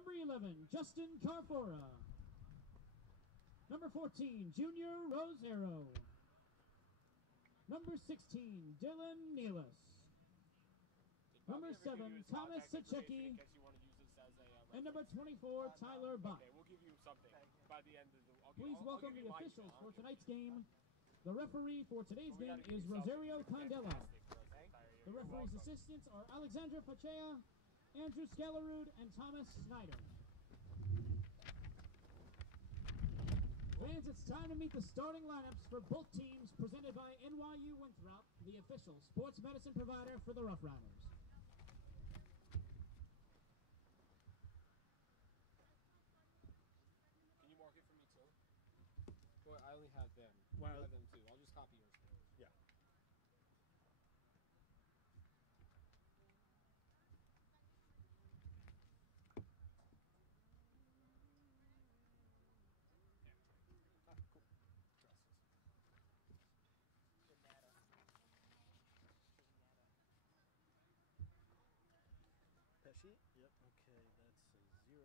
Number 11, Justin Carfora. Number 14, Junior Rosero. Number 16, Dylan Nealis. Number 7, Thomas Sachecki. And number 24, Tyler Bach. Okay, we'll give you something by the end of the... Please welcome the officials for tonight's game. The referee for today's game is Rosario Condella. The referee's assistants are Alexandra Pachea, Andrew Scalarud, and Thomas Snyder. Fans, it's time to meet the starting lineups for both teams, presented by NYU Winthrop, the official sports medicine provider for the Rough Riders. Can you mark it for me too? Well, I only have them. Well, I have them too. I'll just copy yours. Yeah. Cool. Dresses. Pesci? Yep, okay, that's a 0.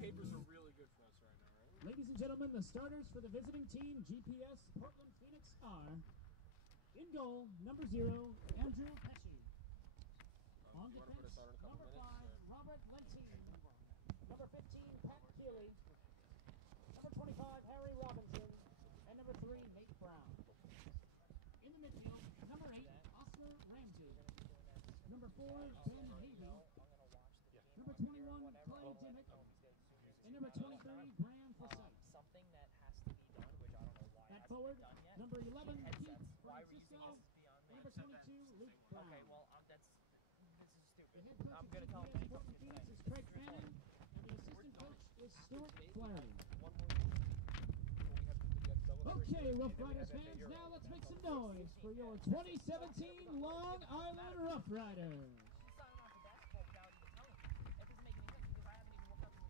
Papers are really good for us right now, right? Ladies and gentlemen, the starters for the visiting team, GPS Portland Phoenix, are in goal, number 0, Andrew Pesci. On defense, number 5, Robert Lentine. Number 15, Pat Keeley. Number 25, Harry Robinson. And number 3, Nate Brown. In the midfield, number 8, Oscar Ramsey. Number 4, Ben Havey. Number 21, Clay Dimmick. And number 23, Graham Forsyth. Something that has to be done, which I don't know why At hasn't forward, been done yet. number 11, Keith Why were you using Francisco. SSB on me? Number 22, Luke Brown. Okay, well, this is The stupid. head coach I'm of going to tell him GPS when he comes Portland here Phoenix tonight. is Craig Fanning, and the assistant coach is Stuart Flaherty. One more thing. Okay, Rough Riders fans, now let's make some noise for your 2017 Long Island Rough Riders.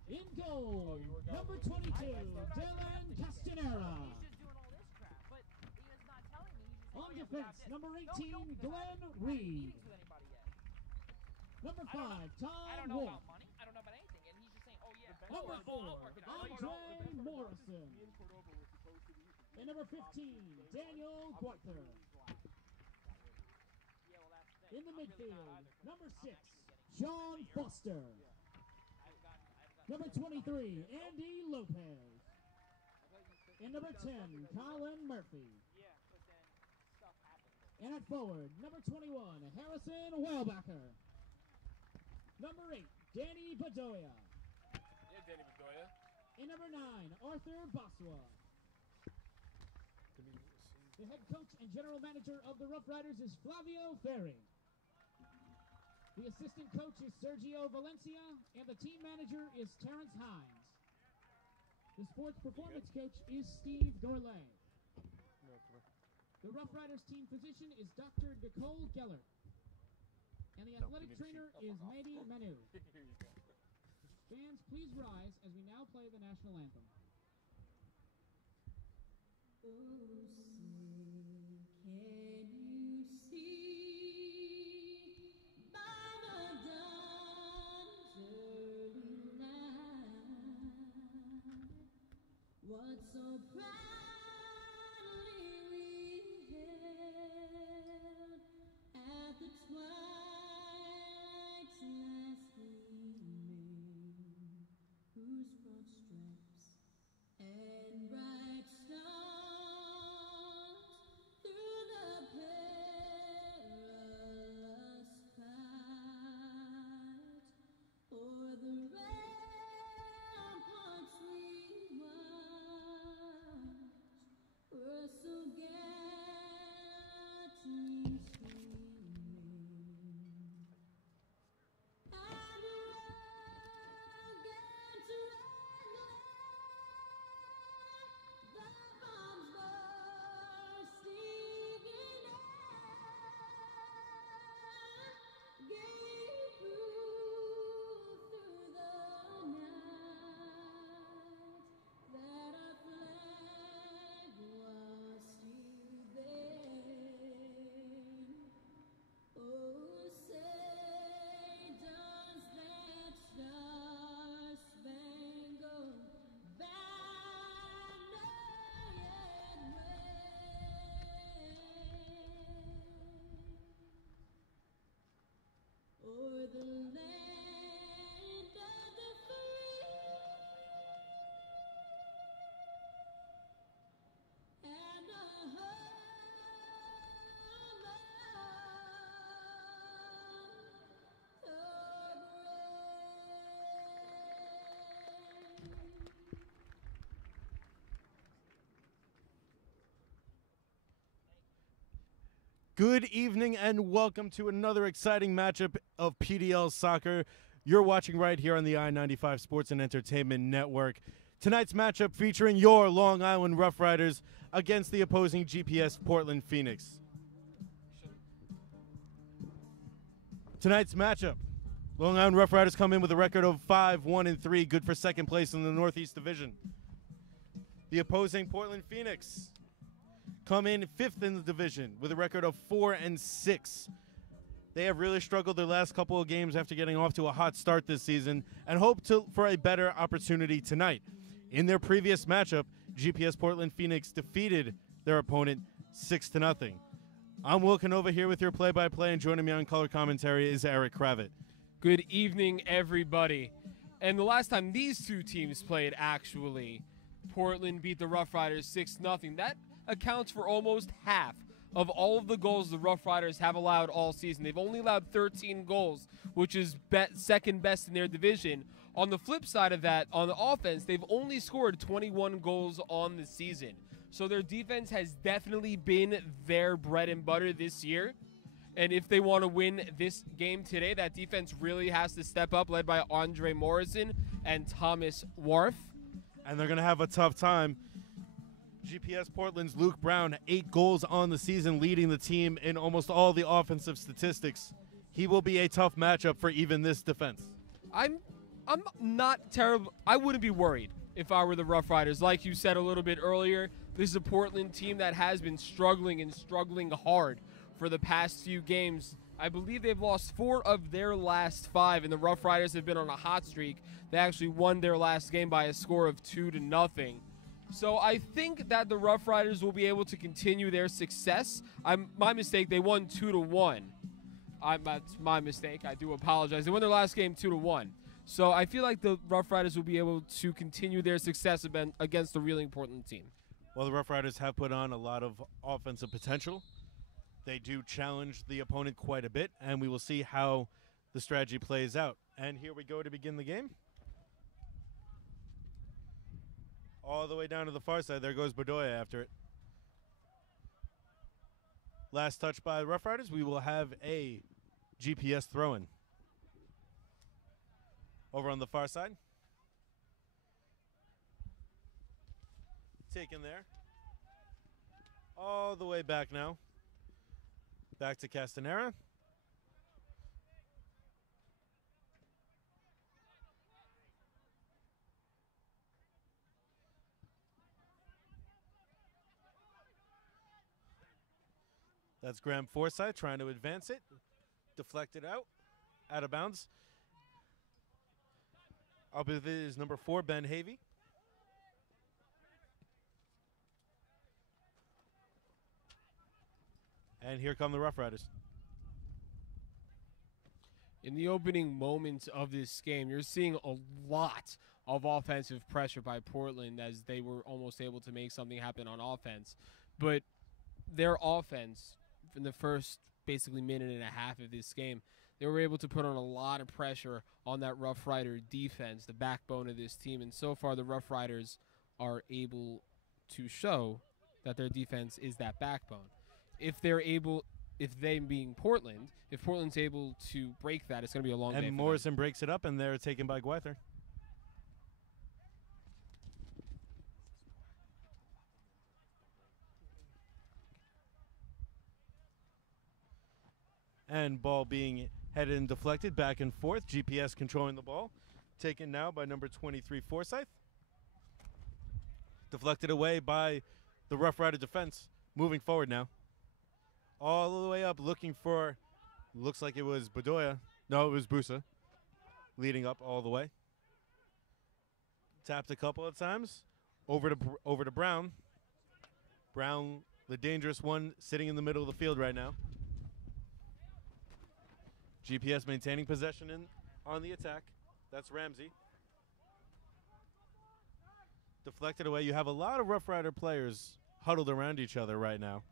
In goal, number 22, Dylan Castanera. He's just doing all this crap, but he is not telling me. He's just saying, On oh, yeah, defense, we got number this. 18, No, because I Glenn haven't had Reed. meetings with anybody yet. Number 5, I don't Tom know Wolf. about money. I don't know about anything. And he's just saying, oh, yeah. Number I'll 4, work it out. Andre Morrison. And number 15, Daniel Guarther. Yeah, well, that's the thing. In the I'm really not midfield, either, 'cause number I'm 6, actually getting Sean Foster. I've gotten Number 23, Andy Lopez. And number 10, Colin Murphy. Yeah, but then stuff happens. And at forward, number 21, Harrison Wellbacker. Number 8, Danny Bedoya. Yeah, Danny Bedoya. And number 9, Arthur Boswa. The head coach and general manager of the Rough Riders is Flavio Ferri. The assistant coach is Sergio Valencia, and the team manager is Terrence Hines. The sports performance coach is Steve Gourlay. The Rough Riders team physician is Dr. Nicole Gellert. And the athletic trainer is Mandy Manu. Here you go. Fans, please rise as we now play the national anthem. Oh, say, can you see by the dawn's early light what so proudly we hailed at the twilight's last gleaming, whose broad stripes and bright stars through the perilous fight o'er the ramparts we watched were so gallantly streaming. And rugged the bombs bursting in air gave proof through the night that our flag was still there. Oh, say does that star-spangled banner yet wave o'er the land of the free and the home of the brave. Good evening and welcome to another exciting matchup of PDL Soccer. You're watching right here on the I-95 Sports and Entertainment Network. Tonight's matchup featuring your Long Island Rough Riders against the opposing GPS Portland Phoenix. Tonight's matchup, Long Island Rough Riders come in with a record of 5-1-3, good for second place in the Northeast Division. The opposing Portland Phoenix come in fifth in the division with a record of 4-6. They have really struggled their last couple of games after getting off to a hot start this season and hope for a better opportunity tonight. In their previous matchup, GPS Portland Phoenix defeated their opponent 6-0. I'm Will Canova here with your play-by-play, and joining me on color commentary is Eric Kravitz. Good evening, everybody. And the last time these two teams played, actually, Portland beat the Rough Riders 6-0. That accounts for almost half of all of the goals the Rough Riders have allowed all season. They've only allowed 13 goals, which is second best in their division. On the flip side of that, on the offense, they've only scored 21 goals on the season. So their defense has definitely been their bread and butter this year. And if they want to win this game today, that defense really has to step up, led by Andre Morrison and Thomas Wharf. And they're going to have a tough time. GPS Portland's Luke Brown, 8 goals on the season, leading the team in almost all the offensive statistics. He will be a tough matchup for even this defense. I'm not terrible. I wouldn't be worried if I were the Rough Riders. Like you said a little bit earlier, this is a Portland team that has been struggling and struggling hard for the past few games. I believe they've lost 4 of their last 5, and the Rough Riders have been on a hot streak. They actually won their last game by a score of 2-0. So I think that the Rough Riders will be able to continue their success. My mistake, they won 2-1. That's my mistake. I do apologize. They won their last game 2-1. So I feel like the Rough Riders will be able to continue their success against the reeling Portland team. Well, the Rough Riders have put on a lot of offensive potential. They do challenge the opponent quite a bit, and we will see how the strategy plays out. And here we go to begin the game. All the way down to the far side. There goes Bedoya after it. Last touch by the Rough Riders. We will have a GPS throw-in. Over on the far side. Taken there. All the way back now. Back to Castanera. That's Graham Forsyth trying to advance it. Deflected out of bounds. Up with it is number 4, Ben Havey. And here come the Rough Riders. In the opening moments of this game, you're seeing a lot of offensive pressure by Portland as they were almost able to make something happen on offense. But their offense, in the first basically minute and a half of this game, they were able to put on a lot of pressure on that Rough Rider defense, the backbone of this team. And so far, the Rough Riders are able to show that their defense is that backbone. If they being Portland, if Portland's able to break that, it's going to be a long day for And them. Morrison breaks it up, and they're taken by Gwyther. And ball being headed and deflected back and forth. GPS controlling the ball. Taken now by number 23, Forsyth. Deflected away by the Rough Rider defense. Moving forward now. All the way up, looking for, looks like it was Bedoya. No, it was Busa. Leading up all the way. Tapped a couple of times. Over to Brown. Brown, the dangerous one, sitting in the middle of the field right now. GPS maintaining possession on the attack. That's Ramsey. Deflected away. You have a lot of Rough Rider players huddled around each other right now,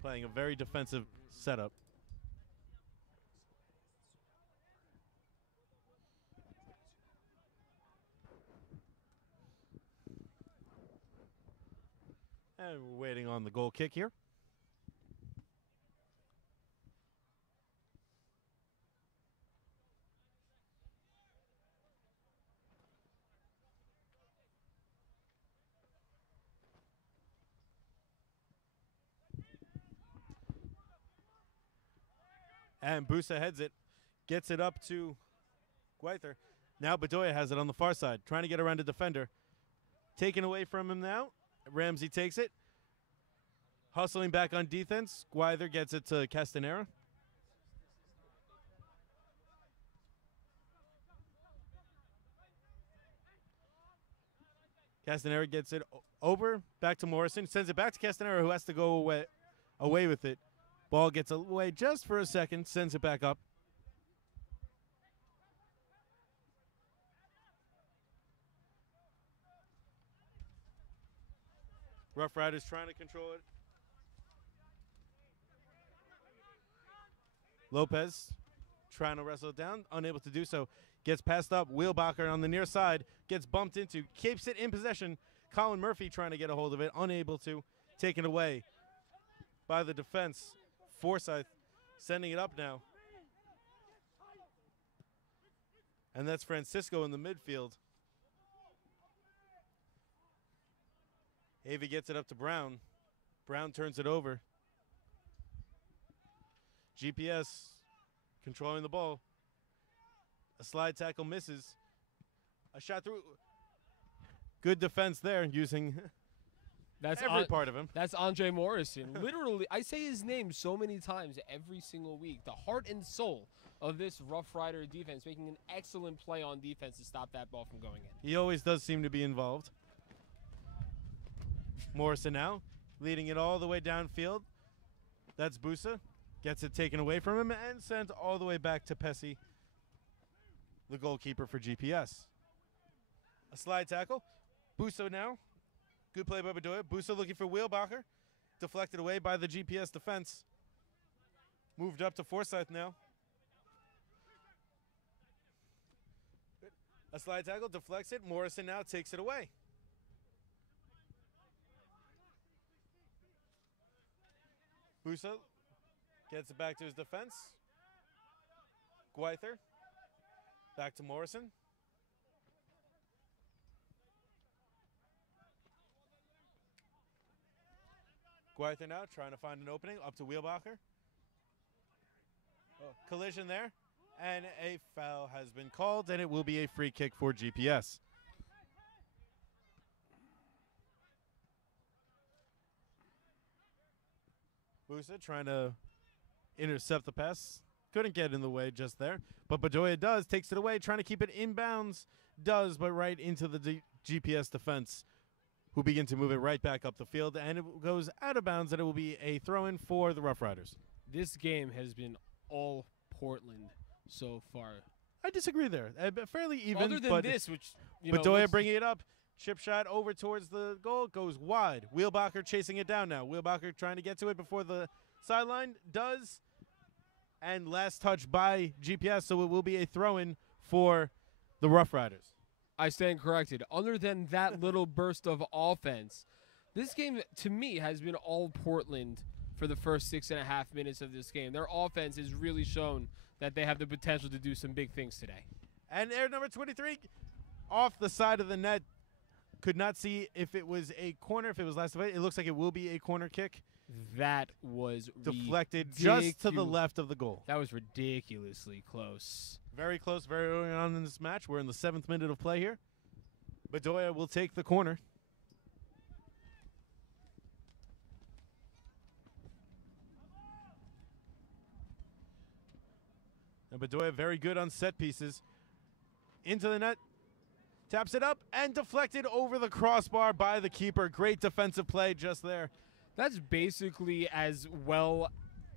playing a very defensive setup. And we're waiting on the goal kick here. And Busa heads it, gets it up to Gwyther. Now Bedoya has it on the far side, trying to get around a defender. Taken away from him now. Ramsey takes it. Hustling back on defense. Gwyther gets it to Castanera. Castanera gets it over, back to Morrison. Sends it back to Castanera, who has to go away with it. Ball gets away just for a second, sends it back up. Rough Riders trying to control it. Lopez trying to wrestle it down, unable to do so. Gets passed up. Wheelbacher on the near side, gets bumped into, keeps it in possession. Colin Murphy trying to get a hold of it, unable to. Taken away by the defense. Forsyth sending it up now. And that's Francisco in the midfield. Avey gets it up to Brown. Brown turns it over. GPS controlling the ball. A slide tackle misses. A shot through. Good defense there using That's every part of him. That's Andre Morrison. Literally, I say his name so many times every single week. The heart and soul of this Rough Rider defense, making an excellent play on defense to stop that ball from going in. He always does seem to be involved. Morrison now, leading it all the way downfield. That's Busa. Gets it taken away from him and sent all the way back to Pesci, the goalkeeper for GPS. A slide tackle. Busa now. Good play by Bedoya. Busa looking for Wheelbacher. Deflected away by the GPS defense. Moved up to Forsyth now. A slide tackle, deflects it. Morrison now takes it away. Busa gets it back to his defense. Gwyther. Back to Morrison. Gwyther now trying to find an opening. Up to Wheelbacher. Oh, collision there. And a foul has been called, and it will be a free kick for GPS. Busa trying to intercept the pass. Couldn't get in the way just there. But Bedoya does. Takes it away. Trying to keep it inbounds. Does, but right into the GPS defense, who begin to move it right back up the field, and it goes out of bounds, and it will be a throw-in for the Rough Riders. This game has been all Portland so far. I disagree there. Fairly even. Other than but this, which you know, Bedoya looks- bringing it up. Chip shot over towards the goal. Goes wide. Wheelbacher chasing it down now. Wheelbacher trying to get to it before the sideline. Does. And last touch by GPS, so it will be a throw-in for the Rough Riders. I stand corrected. Other than that little burst of offense, this game to me has been all Portland for the first 6.5 minutes of this game. Their offense has really shown that they have the potential to do some big things today. And air number 23 off the side of the net. Could not see if it was a corner, if it was last of it. It looks like it will be a corner kick. That was Deflected just to the left of the goal. That was ridiculously close. Very close, very early on in this match. We're in the 7th minute of play here. Bedoya will take the corner. And Bedoya very good on set pieces. Into the net. Taps it up and deflected over the crossbar by the keeper. Great defensive play just there. That's basically as well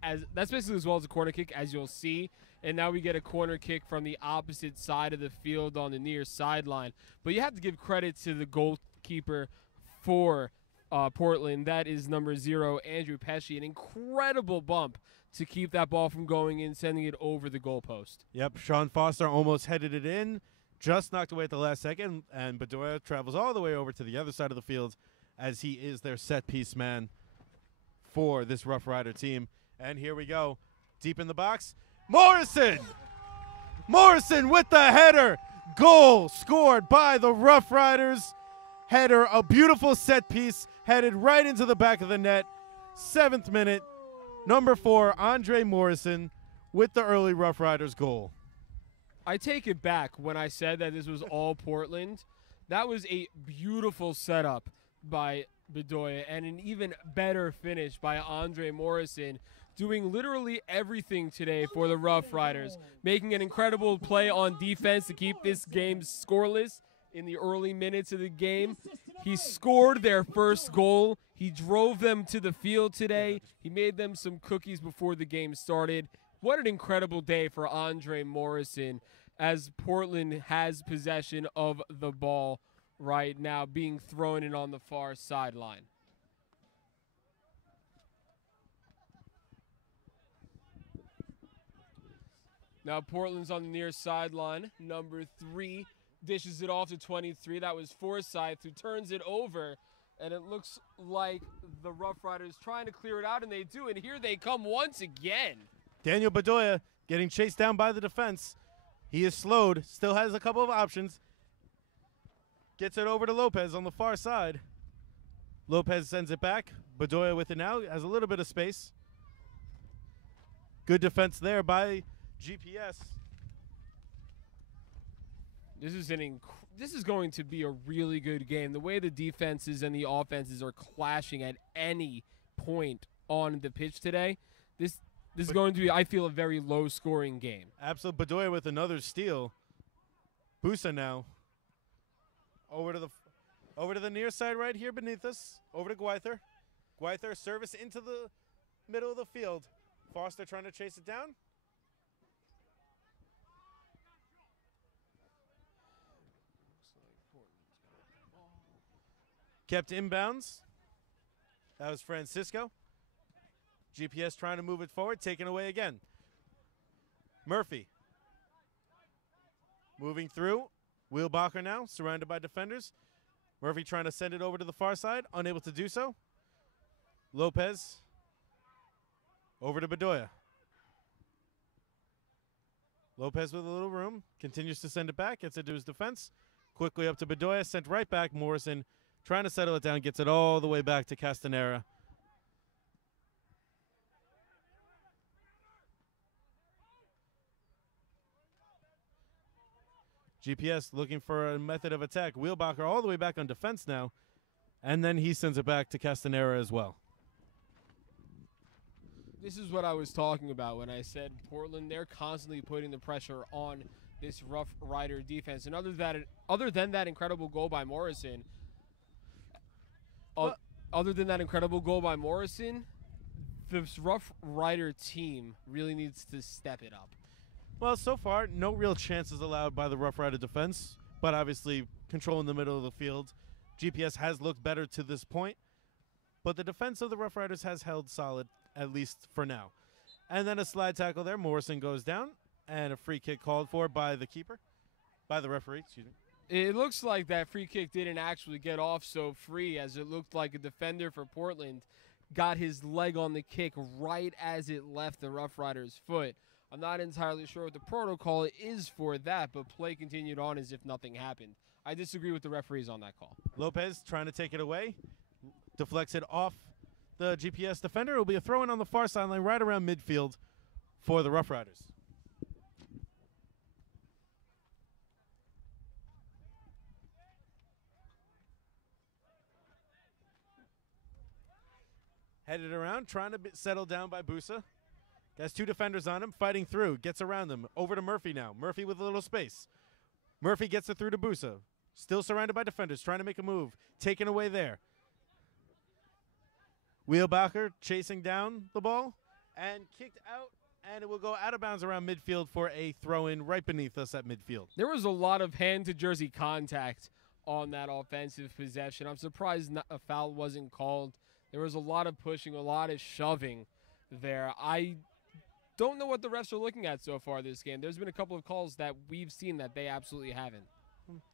as a corner kick as you'll see. And now we get a corner kick from the opposite side of the field on the near sideline. But you have to give credit to the goalkeeper for Portland. That is number 0, Andrew Pesci. An incredible bump to keep that ball from going in, sending it over the goalpost. Yep, Sean Foster almost headed it in. Just knocked away at the last second, and Bedoya travels all the way over to the other side of the field as he is their set-piece man for this Rough Rider team. And here we go. Deep in the box. Morrison! Morrison with the header. Goal scored by the Rough Riders. Header, a beautiful set piece, headed right into the back of the net. 7th minute. Number 4, Andre Morrison with the early Rough Riders goal. I take it back when I said that this was all Portland. That was a beautiful setup by Bedoya and an even better finish by Andre Morrison, doing literally everything today for the Rough Riders, making an incredible play on defense to keep this game scoreless in the early minutes of the game. He scored their first goal. He drove them to the field today. He made them some cookies before the game started. What an incredible day for Andre Morrison as Portland has possession of the ball right now, being thrown in on the far sideline. Now Portland's on the near sideline. Number 3 dishes it off to 23. That was Forsyth who turns it over. And it looks like the Rough Riders trying to clear it out, and they do. And here they come once again. Daniel Bedoya getting chased down by the defense. He is slowed, still has a couple of options. Gets it over to Lopez on the far side. Lopez sends it back. Bedoya with it now, has a little bit of space. Good defense there by GPS. This is going to be a really good game. The way the defenses and the offenses are clashing at any point on the pitch today, this is going to be, I feel, a very low-scoring game. Absolute Bedoya with another steal. Busa now. Over to the near side right here beneath us. Over to Gwyther. Gwyther service into the middle of the field. Foster trying to chase it down. Kept inbounds. That was Francisco. GPS trying to move it forward, taken away again. Murphy. Moving through. Wheelbacher now, surrounded by defenders. Murphy trying to send it over to the far side, unable to do so. Lopez. Over to Bedoya. Lopez with a little room. Continues to send it back. Gets it to his defense. Quickly up to Bedoya. Sent right back. Morrison trying to settle it down. Gets it all the way back to Castanera. GPS looking for a method of attack. Wheelbacher all the way back on defense now. And then he sends it back to Castanera as well. This is what I was talking about when I said Portland, they're constantly putting the pressure on this Rough Rider defense. And other than that incredible goal by Morrison, other than that incredible goal by Morrison, this Rough Rider team really needs to step it up. Well, so far, no real chances allowed by the Rough Rider defense, but obviously controlling the middle of the field. GPS has looked better to this point, but the defense of the Rough Riders has held solid, at least for now. And then a slide tackle there. Morrison goes down, and a free kick called for by the keeper, by the referee, excuse me. It looks like that free kick didn't actually get off so free, as it looked like a defender for Portland got his leg on the kick right as it left the Rough Riders' foot. I'm not entirely sure what the protocol is for that, but play continued on as if nothing happened. I disagree with the referees on that call. Lopez trying to take it away, deflects it off the GPS defender. It will be a throw-in on the far sideline right around midfield for the Rough Riders. Headed around, trying to settle down by Busa. Has two defenders on him, fighting through, gets around them. Over to Murphy now. Murphy with a little space. Murphy gets it through to Busa. Still surrounded by defenders, trying to make a move. Taken away there. Wheelbacher chasing down the ball and kicked out, and it will go out of bounds around midfield for a throw-in right beneath us at midfield. There was a lot of hand-to-jersey contact on that offensive possession. I'm surprised a foul wasn't called. There was a lot of pushing, a lot of shoving there. I don't know what the refs are looking at so far this game. There's been a couple of calls that we've seen that they absolutely haven't.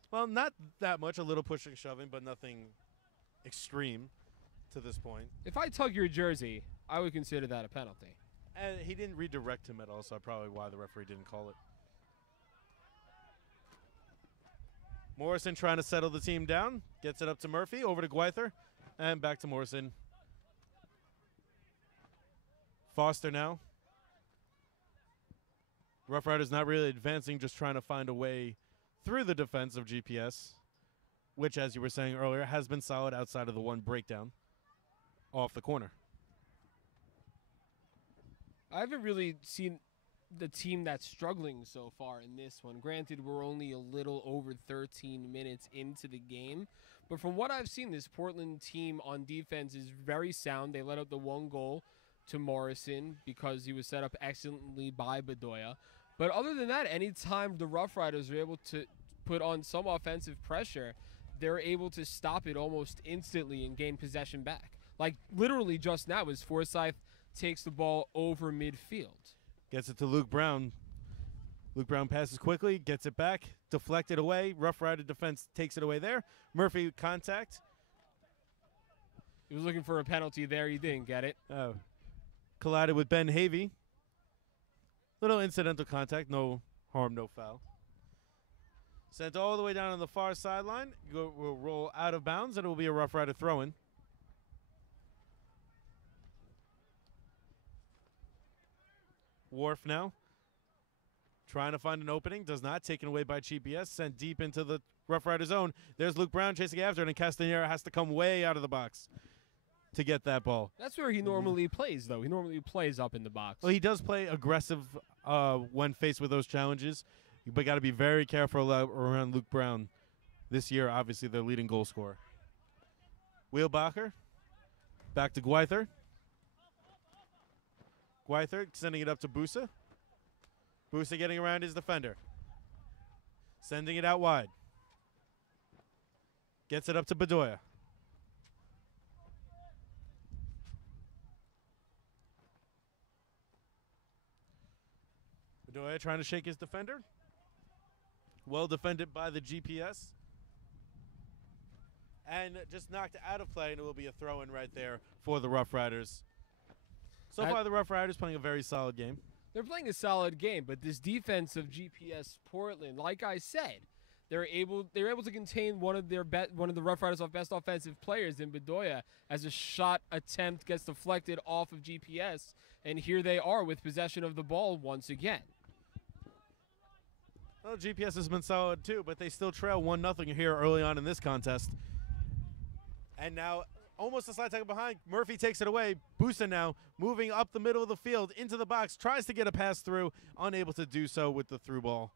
Well, not that much. A little pushing, shoving, but nothing extreme to this point. If I tug your jersey, I would consider that a penalty. And he didn't redirect him at all, so probably why the referee didn't call it. Morrison trying to settle the team down. Gets it up to Murphy, over to Gwyther, and back to Morrison. Foster now. Rough Riders not really advancing, just trying to find a way through the defense of GPS, which, as you were saying earlier, has been solid outside of the one breakdown off the corner. I haven't really seen the team that's struggling so far in this one. Granted, we're only a little over 13 minutes into the game, but from what I've seen, this Portland team on defense is very sound. They let up the one goal to Morrison because he was set up excellently by Bedoya. But other than that, anytime the Rough Riders are able to put on some offensive pressure, they're able to stop it almost instantly and gain possession back. Like literally just now as Forsyth takes the ball over midfield. Gets it to Luke Brown. Luke Brown passes quickly, gets it back, deflected away. Rough Rider defense takes it away there. Murphy contact. He was looking for a penalty there. He didn't get it. Oh. Collided with Ben Havey. Little incidental contact. No harm, no foul. Sent all the way down on the far sideline. Will roll out of bounds, and it will be a Rough Rider throw-in. Wharf now. Trying to find an opening. Does not. Taken away by GPS. Sent deep into the Rough Rider zone. There's Luke Brown chasing after it, and Castanera has to come way out of the box to get that ball. That's where he normally plays, though. He normally plays up in the box. Well, he does play aggressive when faced with those challenges, but got to be very careful around Luke Brown. This year, obviously, their leading goal scorer. Wheelbacher. Back to Gwyther. Gwyther sending it up to Busa. Busa getting around his defender. Sending it out wide. Gets it up to Bedoya. Bedoya trying to shake his defender. Well defended by the GPS. And just knocked out of play, and it will be a throw-in right there for the Rough Riders. So far, the Rough Riders playing a very solid game. They're playing a solid game, but this defense of GPS Portland, like I said, they're able to contain one of the Rough Riders' best offensive players in Bedoya as a shot attempt gets deflected off of GPS, and here they are with possession of the ball once again. Well, GPS has been solid too, but they still trail 1-0 here early on in this contest. And now almost a slide tackle behind. Murphy takes it away. Busa now moving up the middle of the field into the box. Tries to get a pass through. Unable to do so with the through ball.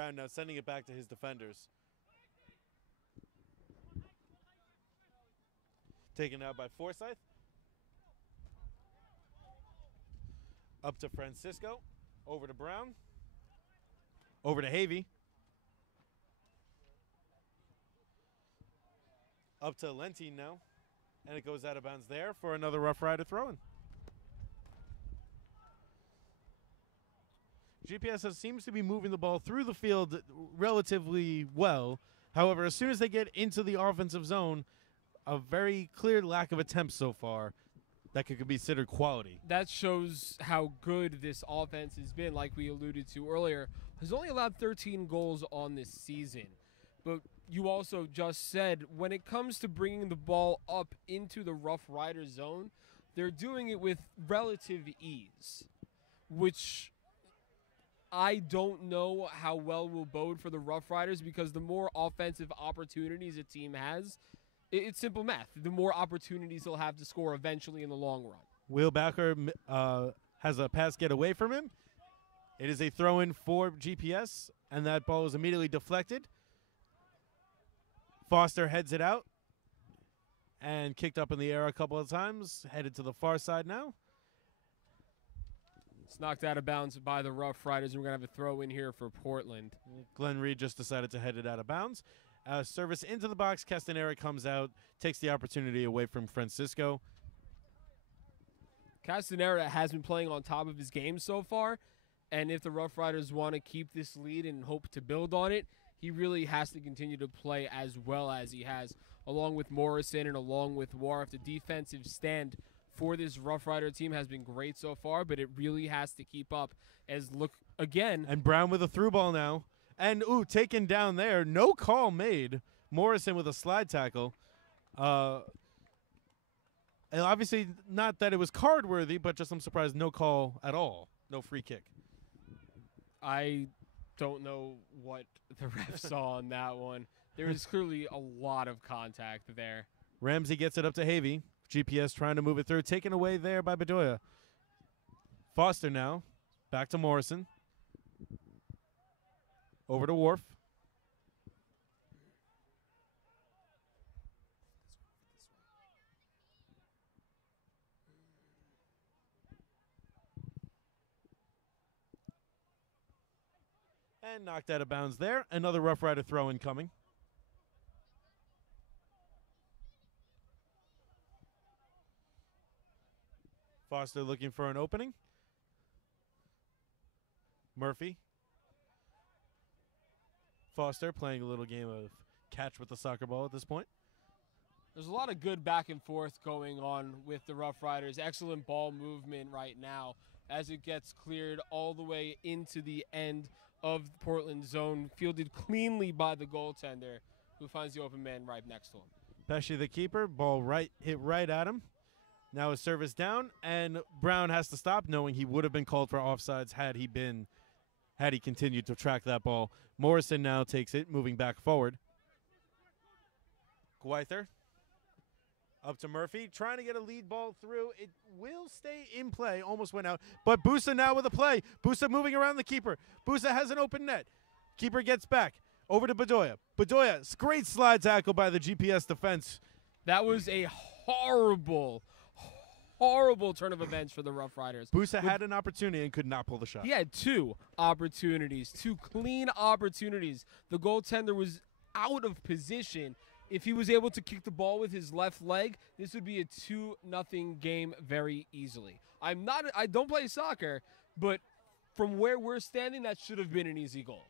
Brown now sending it back to his defenders. Taken out by Forsyth. Up to Francisco. Over to Brown. Over to Havey. Up to Lentine now. And it goes out of bounds there for another Rough Rider throw-in. GPS seems to be moving the ball through the field relatively well. However, as soon as they get into the offensive zone, a very clear lack of attempts so far that could be considered quality. That shows how good this offense has been, like we alluded to earlier. Has only allowed 13 goals on this season. But you also just said when it comes to bringing the ball up into the Rough Rider zone, they're doing it with relative ease, which I don't know how well will bode for the Rough Riders, because the more offensive opportunities a team has, it's simple math. The more opportunities they'll have to score eventually in the long run. Wheelbacker has a pass get away from him. It is a throw-in for GPS, and that ball is immediately deflected. Foster heads it out and kicked up in the air a couple of times, headed to the far side now. It's knocked out of bounds by the Rough Riders, and we're going to have a throw in here for Portland. Glenn Reed just decided to head it out of bounds. Service into the box. Castanera comes out, takes the opportunity away from Francisco. Castanera has been playing on top of his game so far, and if the Rough Riders want to keep this lead and hope to build on it, he really has to continue to play as well as he has, along with Morrison and along with Wharf. The defensive stand for this Rough Rider team has been great so far, but it really has to keep up. As look again. And Brown with a through ball now. And, taken down there. No call made. Morrison with a slide tackle. And obviously, not that it was card worthy, but just I'm surprised no call at all. No free kick. I don't know what the ref saw on that one. There is clearly a lot of contact there. Ramsey gets it up to Havey. GPS trying to move it through. Taken away there by Bedoya. Foster now. Back to Morrison. Over to Wharf. And knocked out of bounds there. Another Rough Rider throw incoming. Foster looking for an opening. Murphy. Foster playing a little game of catch with the soccer ball at this point. There's a lot of good back and forth going on with the Rough Riders. Excellent ball movement right now as it gets cleared all the way into the end of the Portland zone, fielded cleanly by the goaltender, who finds the open man right next to him. Pesci, the keeper, ball hit right at him. Now his service down, and Brown has to stop, knowing he would have been called for offsides had he continued to track that ball. Morrison now takes it, moving back forward. Gweither up to Murphy, trying to get a lead ball through. It will stay in play, almost went out. But Busa now with a play. Busa moving around the keeper. Busa has an open net. Keeper gets back. Over to Bedoya. Bedoya, great slide tackle by the GPS defense. That was a horrible turn of events for the Rough Riders. Busa had an opportunity and could not pull the shot. He had two opportunities, two clean opportunities. The goaltender was out of position. If he was able to kick the ball with his left leg, this would be a 2-0 game very easily. I don't play soccer, but from where we're standing, that should have been an easy goal.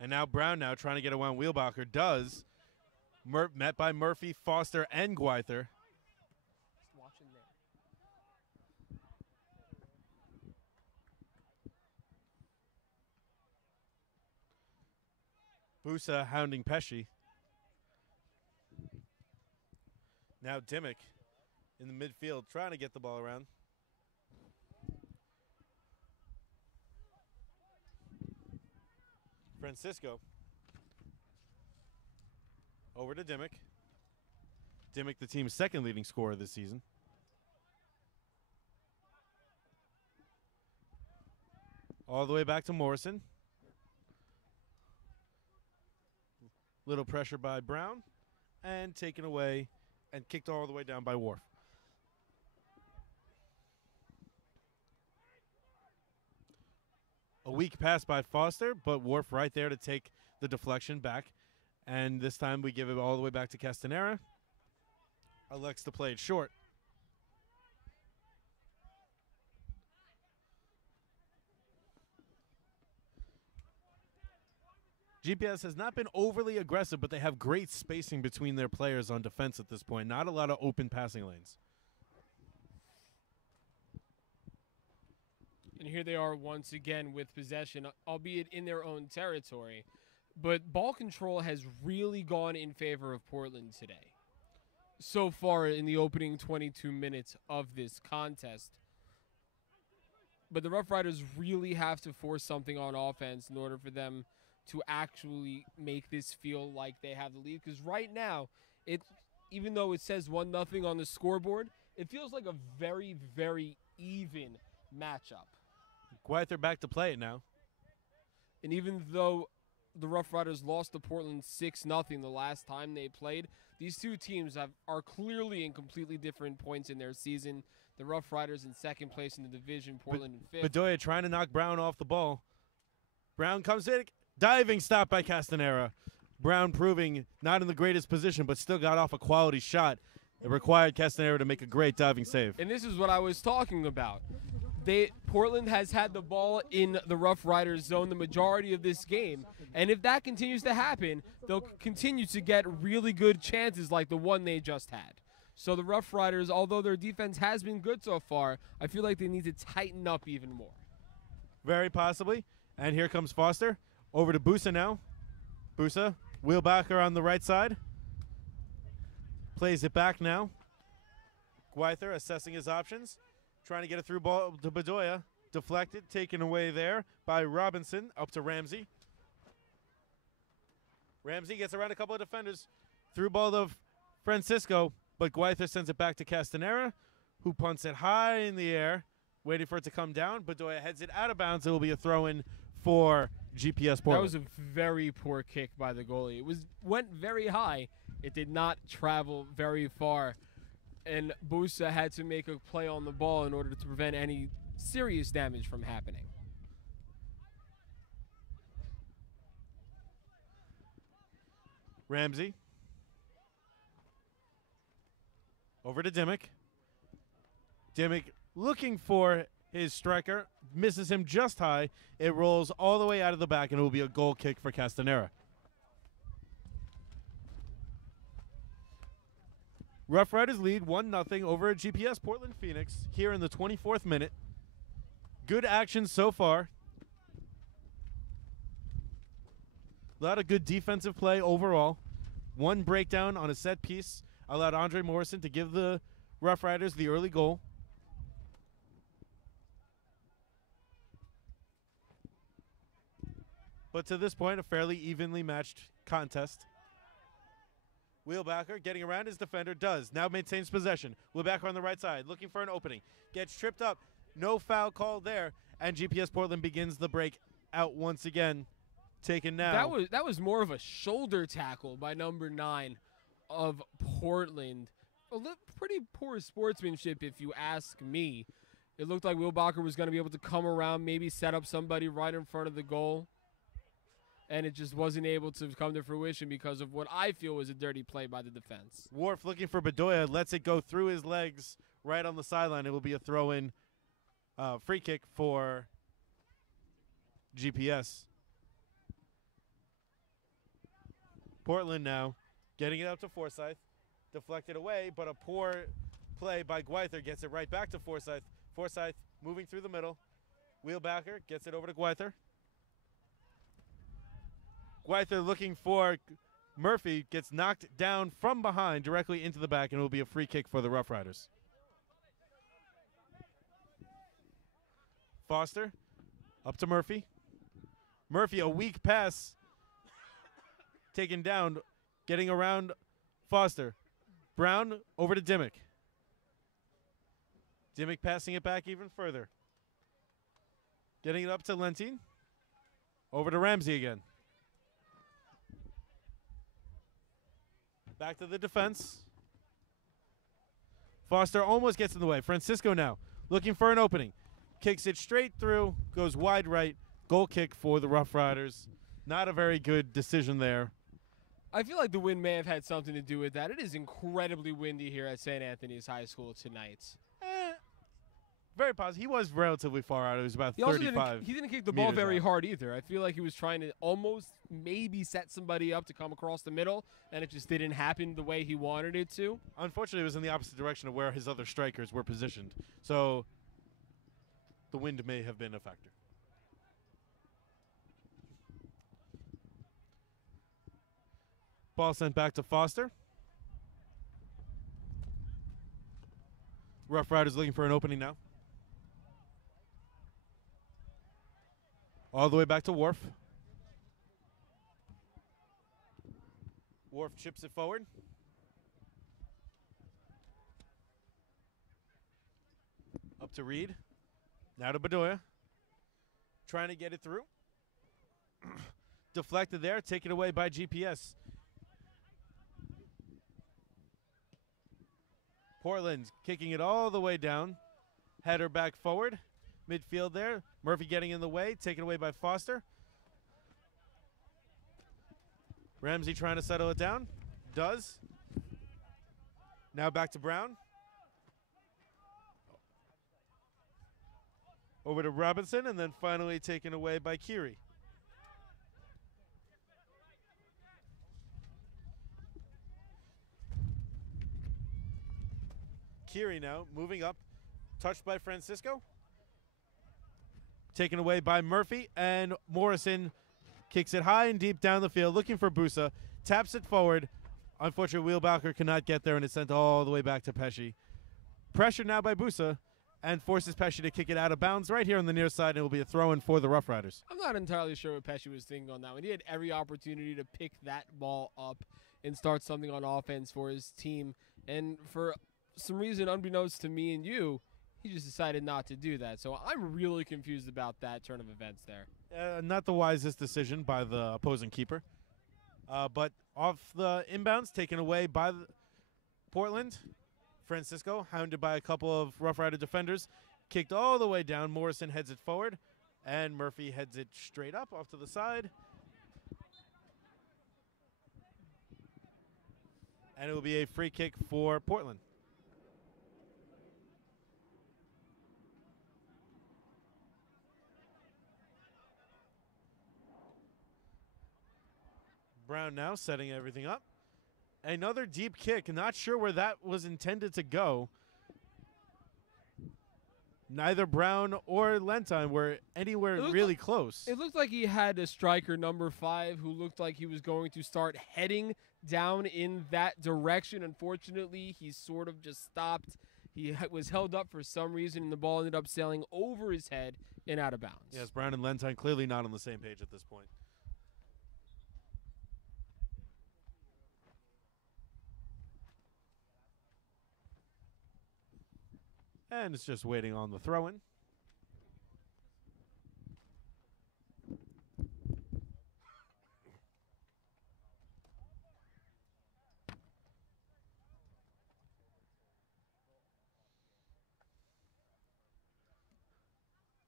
And now Brown trying to get around Wheelbacher does. Met by Murphy, Foster, and Gweither. Just watching there. Busa hounding Pesci. Now Dimmick in the midfield trying to get the ball around. Francisco. Over to Dimmick. Dimmick, the team's second leading scorer this season. All the way back to Morrison. Little pressure by Brown, and taken away and kicked all the way down by Wharf. A weak pass by Foster, but Wharf right there to take the deflection back. And this time we give it all the way back to Castanera. Elects to play it short. GPS has not been overly aggressive, but they have great spacing between their players on defense at this point. Not a lot of open passing lanes. And here they are once again with possession, albeit in their own territory. But ball control has really gone in favor of Portland today. So far in the opening 22 minutes of this contest. But the Rough Riders really have to force something on offense in order for them to actually make this feel like they have the lead. Because right now, even though it says 1-0 on the scoreboard, it feels like a very, very even matchup. Gwyther back to play it now. And even though the Rough Riders lost to Portland 6-0 the last time they played, these two teams are clearly in completely different points in their season. The Rough Riders in second place in the division, Portland in fifth. Bedoya trying to knock Brown off the ball. Brown comes in, diving stop by Castanera. Brown proving not in the greatest position, but still got off a quality shot. It required Castanera to make a great diving save. And this is what I was talking about. Portland has had the ball in the Rough Riders zone the majority of this game. And if that continues to happen, they'll continue to get really good chances like the one they just had. So the Rough Riders, although their defense has been good so far, I feel like they need to tighten up even more. Very possibly. And here comes Foster. Over to Busa now. Busa, Wheelbacker on the right side. Plays it back now. Gwyther assessing his options. Trying to get a through ball to Bedoya. Deflected, taken away there by Robinson. Up to Ramsey. Ramsey gets around a couple of defenders. Through ball to Francisco, but Gwyther sends it back to Castanera, who punts it high in the air, waiting for it to come down. Bedoya heads it out of bounds. It will be a throw-in for GPS Portland. That was a very poor kick by the goalie. It went very high. It did not travel very far. And Busa had to make a play on the ball in order to prevent any serious damage from happening. Ramsey. Over to Dimmick. Dimmick looking for his striker. Misses him just high. It rolls all the way out of the back, and it will be a goal kick for Castanera. Rough Riders lead 1-0 over a GPS Portland Phoenix here in the 24th minute. Good action so far. A lot of good defensive play overall. One breakdown on a set piece allowed Andre Morrison to give the Rough Riders the early goal. But to this point, a fairly evenly matched contest. Wheelbacker getting around his defender, does. Now maintains possession. Wheelbacker on the right side, looking for an opening. Gets tripped up. No foul called there. And GPS Portland begins the break out once again. Taken now. That was more of a shoulder tackle by number 9 of Portland. Pretty poor sportsmanship, if you ask me. It looked like Wheelbacker was going to be able to come around, maybe set up somebody right in front of the goal. And it just wasn't able to come to fruition because of what I feel was a dirty play by the defense. Wharf looking for Bedoya, lets it go through his legs right on the sideline. It will be a throw-in free kick for GPS. Portland now getting it up to Forsyth. Deflected away, but a poor play by Gwyther gets it right back to Forsyth. Forsyth moving through the middle. Wheelbacker gets it over to Gwyther. Gwyther looking for Murphy, gets knocked down from behind directly into the back, and it will be a free kick for the Rough Riders. Foster up to Murphy. Murphy, a weak pass taken down, getting around Foster. Brown over to Dimmick. Dimmick passing it back even further. Getting it up to Lentine. Over to Ramsey again. Back to the defense. Foster almost gets in the way. Francisco now looking for an opening. Kicks it straight through, goes wide right. Goal kick for the Rough Riders. Not a very good decision there. I feel like the wind may have had something to do with that. It is incredibly windy here at St. Anthony's High School tonight. Very positive. He was relatively far out. It was about He also 35. didn't kick the ball meters very out. hard either. I feel like he was trying to almost maybe set somebody up to come across the middle, and it just didn't happen the way he wanted it to. Unfortunately, it was in the opposite direction of where his other strikers were positioned. So the wind may have been a factor. Ball sent back to Foster. Rough Riders looking for an opening now. All the way back to Wharf. Wharf chips it forward. Up to Reed. Now to Bedoya. Trying to get it through. Deflected there. Taken away by GPS. Portland kicking it all the way down. Header back forward. Midfield there. Murphy getting in the way. Taken away by Foster. Ramsey trying to settle it down. Does. Now back to Brown. Over to Robinson, and then finally taken away by Kiri. Kiri now moving up. Touched by Francisco. Taken away by Murphy, and Morrison kicks it high and deep down the field, looking for Busa. Taps it forward. Unfortunately, Wheelbalker cannot get there, and it's sent all the way back to Pesci. Pressure now by Busa, and forces Pesci to kick it out of bounds right here on the near side, and it will be a throw-in for the Rough Riders. I'm not entirely sure what Pesci was thinking on that one. He had every opportunity to pick that ball up and start something on offense for his team, and for some reason unbeknownst to me and you, he just decided not to do that. So I'm really confused about that turn of events there. Not the wisest decision by the opposing keeper. But off the inbounds, taken away by Portland. Francisco, hounded by a couple of Rough Rider defenders, kicked all the way down. Morrison heads it forward, and Murphy heads it straight up off to the side. And it will be a free kick for Portland. Brown now setting everything up. Another deep kick. Not sure where that was intended to go. Neither Brown or Lentine were anywhere really close. It looked like he had a striker, number 5, who looked like he was going to start heading down in that direction. Unfortunately, he sort of just stopped. He was held up for some reason, and the ball ended up sailing over his head and out of bounds. Yes, Brown and Lentine clearly not on the same page at this point. And it's just waiting on the throw-in.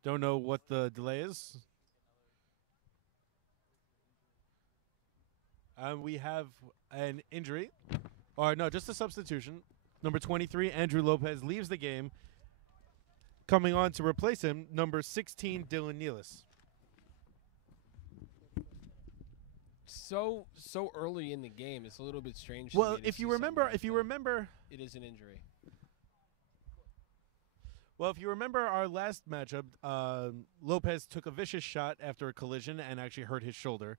Don't know what the delay is. We have an injury. Or no, just a substitution. Number 23, Andrew Lopez, leaves the game. Coming on to replace him, number 16, Dylan Nealis. So early in the game, it's a little bit strange. Well, if you remember, it is an injury. Well, if you remember our last matchup, Lopez took a vicious shot after a collision and actually hurt his shoulder,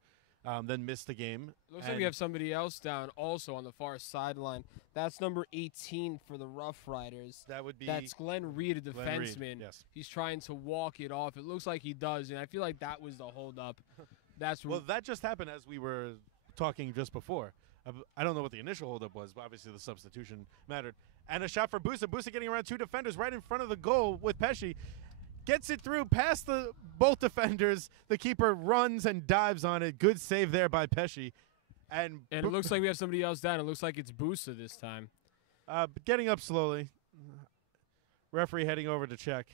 then missed the game. Looks like we have somebody else down also on the far sideline. That's number 18 for the Rough Riders. That's Glenn Reed, a defenseman. Reed, yes. He's trying to walk it off. It looks like he does, and I feel like that was the holdup. Well, that just happened as we were talking just before. I don't know what the initial holdup was, but obviously the substitution mattered. And a shot for Busa. Busa getting around 2 defenders right in front of the goal with Pesci. Gets it through past both defenders. The keeper runs and dives on it. Good save there by Pesci. And And it looks like we have somebody else down. It looks like it's Busa this time. getting up slowly. Referee heading over to check.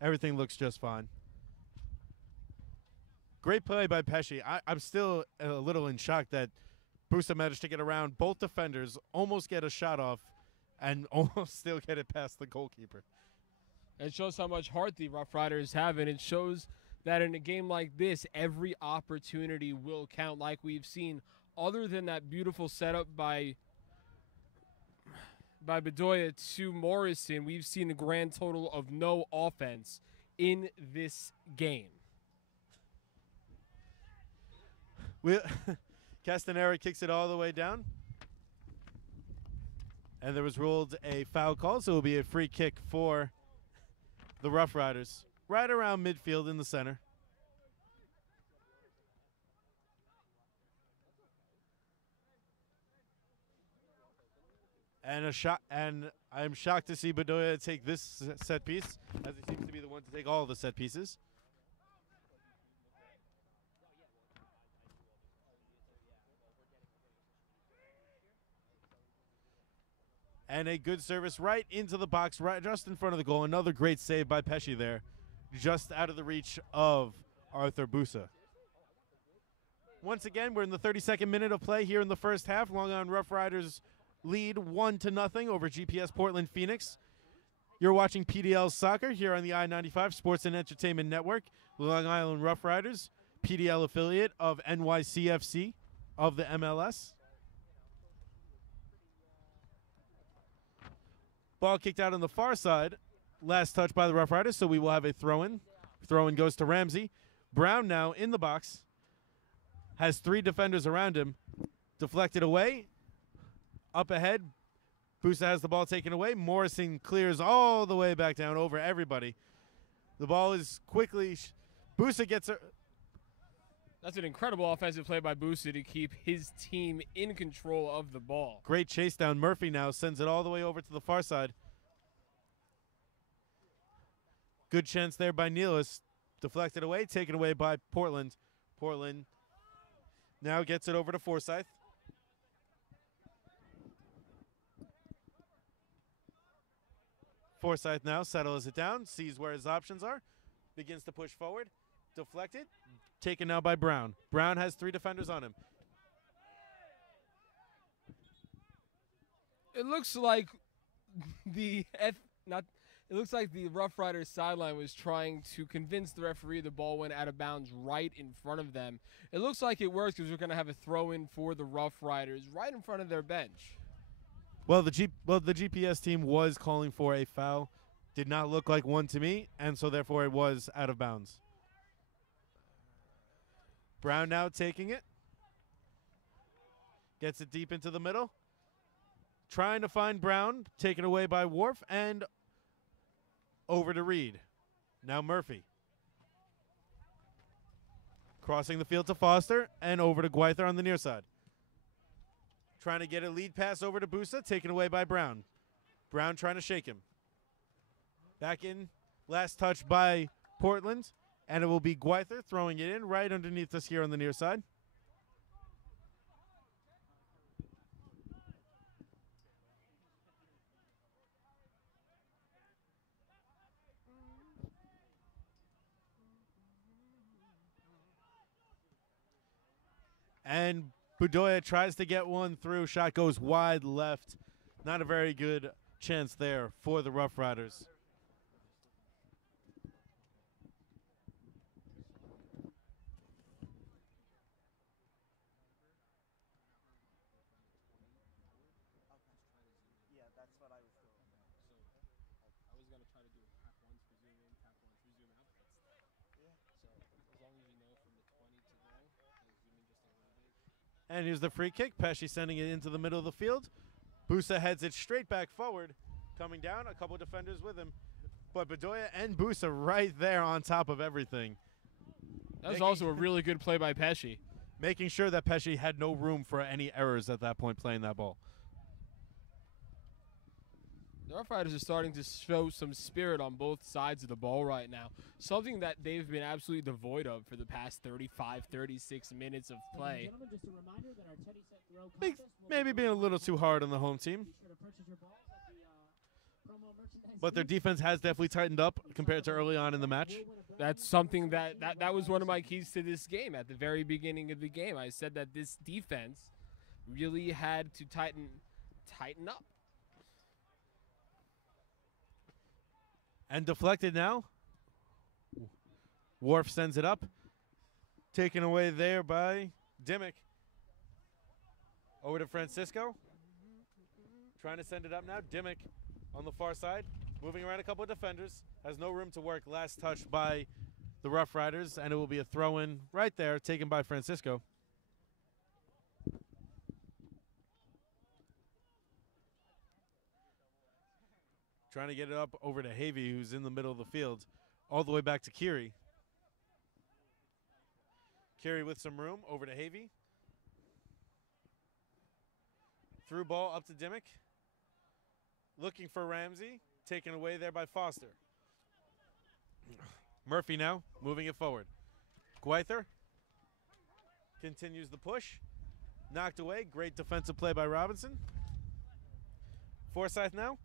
Everything looks just fine. Great play by Pesci. I'm still a little in shock that Busa managed to get around both defenders, almost get a shot off, and almost still get it past the goalkeeper. It shows how much heart the Rough Riders have, and it shows that in a game like this, every opportunity will count, like we've seen. Other than that beautiful setup by Bedoya to Morrison, we've seen a grand total of no offense in this game. Castanera kicks it all the way down. And there was ruled a foul call, so it will be a free kick for the Rough Riders. Right around midfield in the center. And a shot, and I'm shocked to see Bedoya take this set piece, as he seems to be the one to take all the set pieces. And a good service right into the box, right just in front of the goal. Another great save by Pesci there, just out of the reach of Arthur Busa. Once again, we're in the 32nd minute of play here in the first half. Long Island Rough Riders lead 1-0 over GPS Portland Phoenix. You're watching PDL Soccer here on the I-95 Sports and Entertainment Network. Long Island Rough Riders, PDL affiliate of NYCFC of the MLS. Ball kicked out on the far side. Last touch by the Rough Riders, so we will have a throw-in. Throw-in goes to Ramsey. Brown now in the box. Has three defenders around him. Deflected away. Up ahead. Busa has the ball taken away. Morrison clears all the way back down over everybody. The ball is quickly... Busa gets... That's an incredible offensive play by Busa to keep his team in control of the ball. Great chase down. Murphy now sends it all the way over to the far side. Good chance there by Nealis. Deflected away, taken away by Portland. Portland now gets it over to Forsyth. Forsyth now settles it down, sees where his options are, begins to push forward. Deflected, taken now by Brown. Brown has three defenders on him. It looks like the Rough Riders sideline was trying to convince the referee the ball went out of bounds right in front of them. It looks like it works because we're going to have a throw-in for the Rough Riders right in front of their bench. Well, the GPS team was calling for a foul. Did not look like one to me, and so therefore it was out of bounds. Brown now taking it. Gets it deep into the middle. Trying to find Brown, taken away by Wharf, and over to Reed. Now Murphy. Crossing the field to Foster, and over to Gwyther on the near side. Trying to get a lead pass over to Busa, taken away by Brown. Brown trying to shake him. Back in, last touch by Portland, and it will be Gwyther throwing it in right underneath us here on the near side. And Bedoya tries to get one through. Shot goes wide left. Not a very good chance there for the Rough Riders. Yeah, that's what I was doing. I was going to try to do half one for zoom in, half one for zoom out. Yeah. So as long as you know from the 20 to go, zoom in just a little bit. And here's the free kick. Pesci sending it into the middle of the field. Busa heads it straight back forward. Coming down, a couple defenders with him. But Bedoya and Busa right there on top of everything. That was also a really good play by Pesci. Making sure that Pesci had no room for any errors at that point playing that ball. The Rough Riders are starting to show some spirit on both sides of the ball right now, something that they've been absolutely devoid of for the past 35, 36 minutes of play. Gentlemen, just a reminder that our Teddy Set Throw Big- contest will maybe be being a going little on too right hard now. on the home team, Be sure to purchase your balls at the promo merchandise but their booth. defense has definitely tightened up compared to early on in the match. Will win a brand That's new something merchandise that was one of my team. keys to this game. At the very beginning of the game, I said that this defense really had to tighten up. And deflected now. Worf sends it up. Taken away there by Dimmick. Over to Francisco. Trying to send it up now. Dimmick on the far side. Moving around a couple of defenders. Has no room to work. Last touch by the Rough Riders. And it will be a throw-in right there. Taken by Francisco. Trying to get it up over to Havey, who's in the middle of the field. All the way back to Kiri. Kiri with some room over to Havey. Through ball up to Dimmick. Looking for Ramsey. Taken away there by Foster. Murphy now moving it forward. Gwyther continues the push. Knocked away. Great defensive play by Robinson. Forsyth now.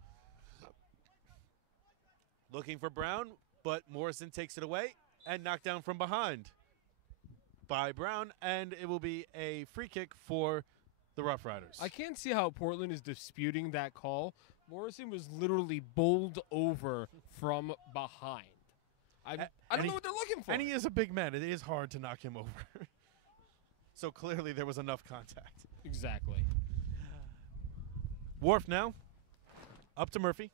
Looking for Brown, but Morrison takes it away and knocked down from behind by Brown, and it will be a free kick for the Rough Riders. I can't see how Portland is disputing that call. Morrison was literally bowled over from behind. I don't and know what they're looking for. And he is a big man. It is hard to knock him over. So clearly there was enough contact. Exactly. Worf now. Up to Murphy.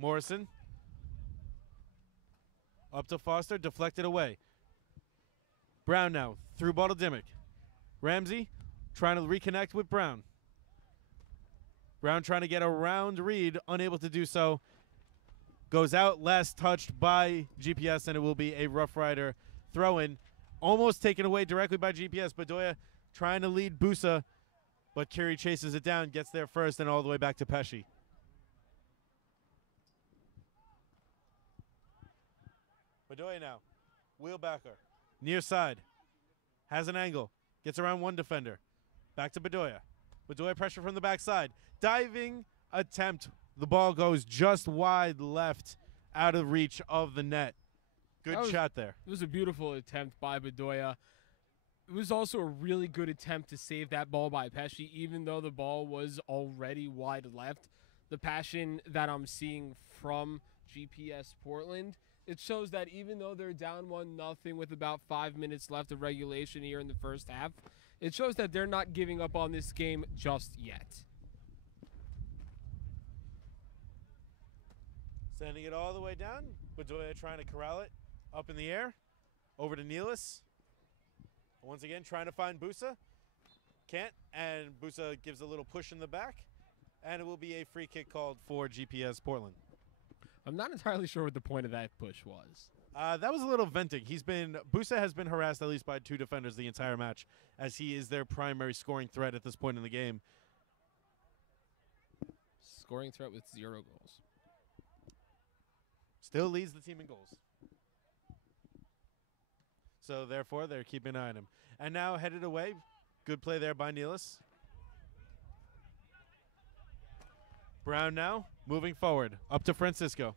Morrison. Up to Foster. Deflected away. Brown now. Through ball to Dimmick. Ramsey trying to reconnect with Brown. Brown trying to get around Reed. Unable to do so. Goes out. Last touched by GPS, and it will be a Rough Rider throw-in. Almost taken away directly by GPS. Bedoya trying to lead Busa, but Kiri chases it down. Gets there first and all the way back to Pesci. Bedoya now. Wheelbacker. Near side. Has an angle. Gets around one defender. Back to Bedoya. Bedoya pressure from the backside. Diving attempt. The ball goes just wide left, out of reach of the net. Good shot there. It was a beautiful attempt by Bedoya. It was also a really good attempt to save that ball by Pesci, even though the ball was already wide left. The passion that I'm seeing from GPS Portland, it shows that even though they're down 1-0 with about 5 minutes left of regulation here in the first half, it shows that they're not giving up on this game just yet. Sending it all the way down. Bedoya trying to corral it up in the air. Over to Nealis. Once again, trying to find Busa. Can't. And Busa gives a little push in the back. And it will be a free kick called for GPS Portland. I'm not entirely sure what the point of that push was. That was a little venting. Busa has been harassed at least by 2 defenders the entire match, as he is their primary scoring threat at this point in the game. Scoring threat with 0 goals. Still leads the team in goals. So, therefore, they're keeping an eye on him. And now headed away. Good play there by Nealis. Brown now moving forward. Up to Francisco.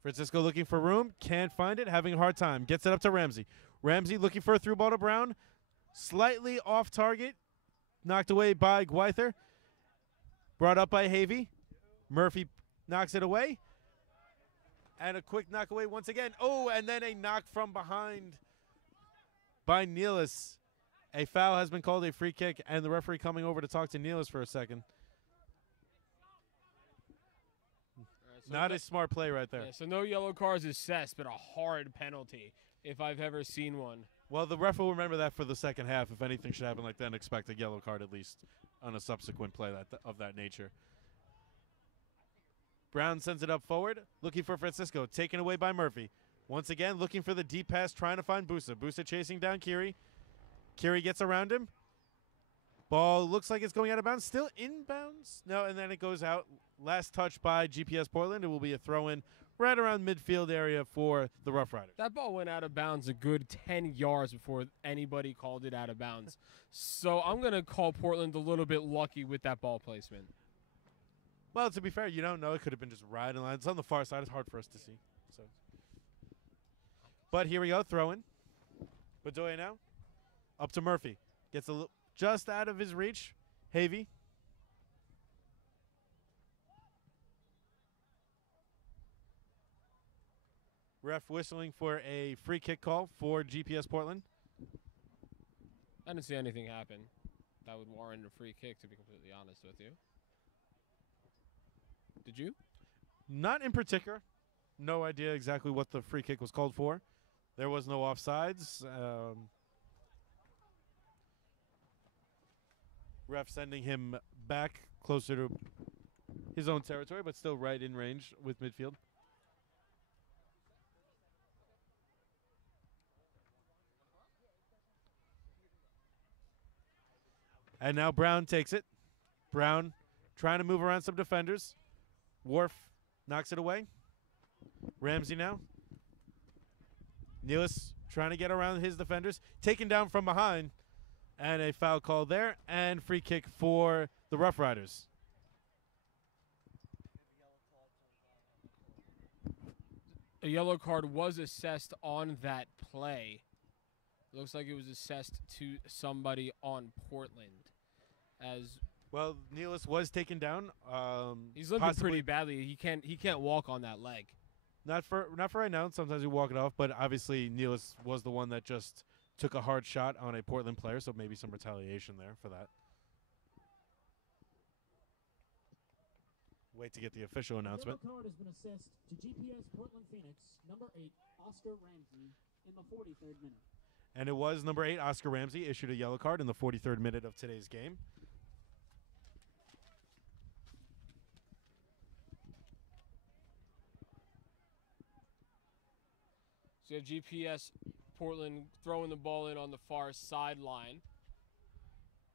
Francisco looking for room. Can't find it. Having a hard time. Gets it up to Ramsey. Ramsey looking for a through ball to Brown. Slightly off target. Knocked away by Gwyther. Brought up by Havey. Murphy knocks it away. And a quick knock away once again. Oh, and then a knock from behind by Nealis. A foul has been called, a free kick, and the referee coming over to talk to Nealis for a second. Not a smart play right there. Yeah, so no yellow cards assessed, but a hard penalty if I've ever seen one. Well, the ref will remember that for the second half. If anything should happen like that, expect a yellow card at least on a subsequent play of that nature. Brown sends it up forward, looking for Francisco. Taken away by Murphy. Once again, looking for the deep pass, trying to find Busa. Busa chasing down Kiri. Kiri gets around him. Ball looks like it's going out of bounds. Still inbounds? No, and then it goes out. Last touch by GPS Portland. It will be a throw-in right around midfield area for the Rough Riders. That ball went out of bounds a good 10 yards before anybody called it out of bounds. So I'm going to call Portland a little bit lucky with that ball placement. Well, to be fair, you don't know. It could have been just right in line. It's on the far side. It's hard for us to see. So, but here we go, throw-in. Bedoya now. Up to Murphy. Gets a little just out of his reach. Havey. Ref whistling for a free kick call for GPS Portland. I didn't see anything happen that would warrant a free kick, to be completely honest with you. Did you? Not in particular. No idea exactly what the free kick was called for. There was no offsides. Ref sending him back closer to his own territory, but still right in range with midfield. And now Brown takes it. Brown trying to move around some defenders. Wharf knocks it away. Ramsey now. Nealis trying to get around his defenders. Taken down from behind. And a foul call there. And free kick for the Rough Riders. A yellow card was assessed on that play. Looks like it was assessed to somebody on Portland. As well, Nealis was taken down. he's limping pretty badly. He can't walk on that leg. Not for right now. Sometimes we walk it off, but obviously Nealis was the one that just took a hard shot on a Portland player, so maybe some retaliation there for that. Wait to get the official announcement. The yellow card has been assessed to GPS Portland Phoenix, number 8, Oscar Ramsey, in the 43rd minute. And it was number 8, Oscar Ramsey, issued a yellow card in the 43rd minute of today's game. So you have GPS Portland throwing the ball in on the far sideline.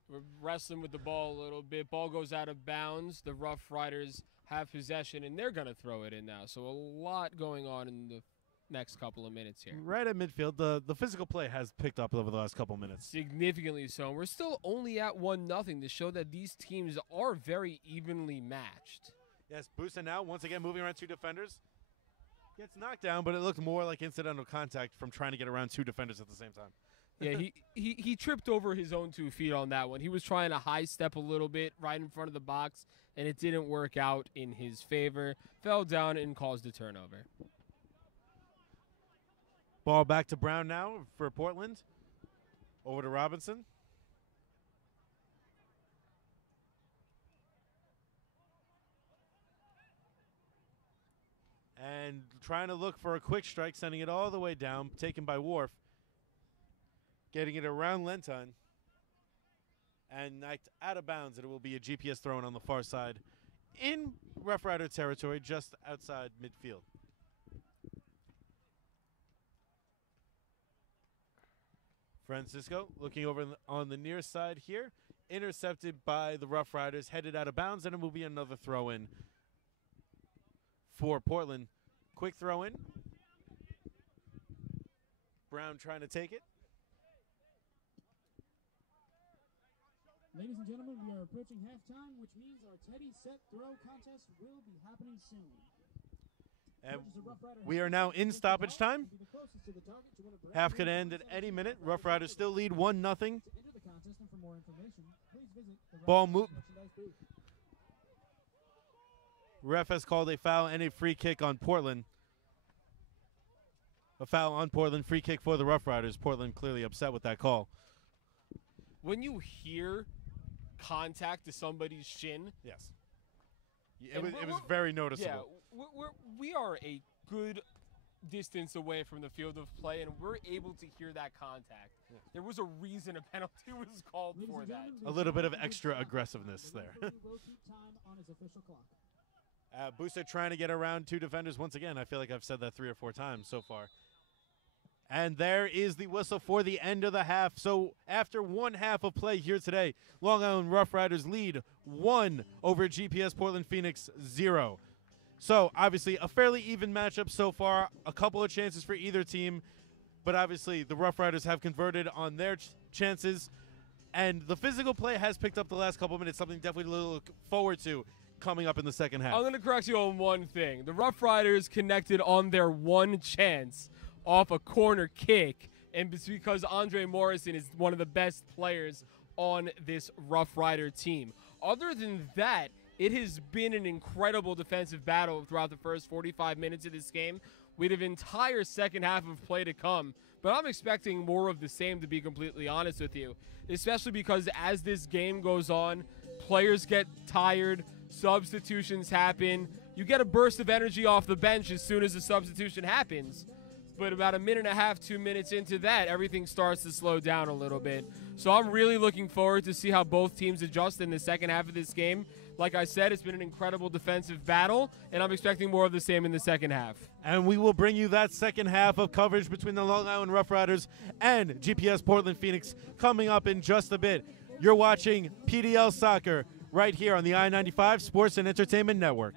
We're wrestling with the ball a little bit. Ball goes out of bounds. The Rough Riders have possession, and they're going to throw it in now. So a lot going on in the next couple of minutes here. Right at midfield, the physical play has picked up over the last couple minutes. Significantly so. And we're still only at 1-0 to show that these teams are very evenly matched. Yes, Busa now, once again, moving around two defenders. Gets knocked down, but it looked more like incidental contact from trying to get around two defenders at the same time. Yeah, he tripped over his own 2 feet on that one. He was trying to high step a little bit right in front of the box, and it didn't work out in his favor. Fell down and caused a turnover. Ball back to Brown now for Portland. Over to Robinson. And trying to look for a quick strike, sending it all the way down, taken by Wharf. Getting it around Lenton. And knocked out of bounds, and it will be a GPS throw-in on the far side in Rough Rider territory, just outside midfield. Francisco looking over on the near side here. Intercepted by the Rough Riders, headed out of bounds, and it will be another throw-in for Portland. Quick throw-in. Brown trying to take it. Ladies and gentlemen, we are approaching halftime, which means our Teddy Set Throw contest will be happening soon. And we are now in stoppage time. Half could end at any minute. Rough Riders still lead 1-0. Ball move. Ref has called a foul and a free kick on Portland. A foul on Portland, free kick for the Rough Riders. Portland clearly upset with that call. When you hear contact to somebody's shin. Yes. It was very noticeable. Yeah, we are a good distance away from the field of play, and we're able to hear that contact. Yeah. There was a reason a penalty was called for that. A little bit of extra aggressiveness there. Will keep time on his official clock. Booster trying to get around 2 defenders once again. I feel like I've said that 3 or 4 times so far. And there is the whistle for the end of the half. So after 1 half of play here today, Long Island Rough Riders lead 1 over GPS Portland Phoenix 0. So obviously a fairly even matchup so far. A couple of chances for either team. But obviously the Rough Riders have converted on their chances. And the physical play has picked up the last couple of minutes, something definitely to look forward to coming up in the second half. I'm going to correct you on one thing. The Rough Riders connected on their one chance off a corner kick, and it's because Andre Morrison is one of the best players on this Rough Rider team. Other than that, it has been an incredible defensive battle throughout the first 45 minutes of this game, with an entire second half of play to come. But I'm expecting more of the same, to be completely honest with you, especially because as this game goes on, players get tired, substitutions happen. You get a burst of energy off the bench as soon as the substitution happens. But about a minute and a half, 2 minutes into that, everything starts to slow down a little bit. So I'm really looking forward to see how both teams adjust in the second half of this game. Like I said, it's been an incredible defensive battle, and I'm expecting more of the same in the second half. And we will bring you that second half of coverage between the Long Island Rough Riders and GPS Portland Phoenix coming up in just a bit. You're watching PDL Soccer right here on the I-95 Sports and Entertainment Network.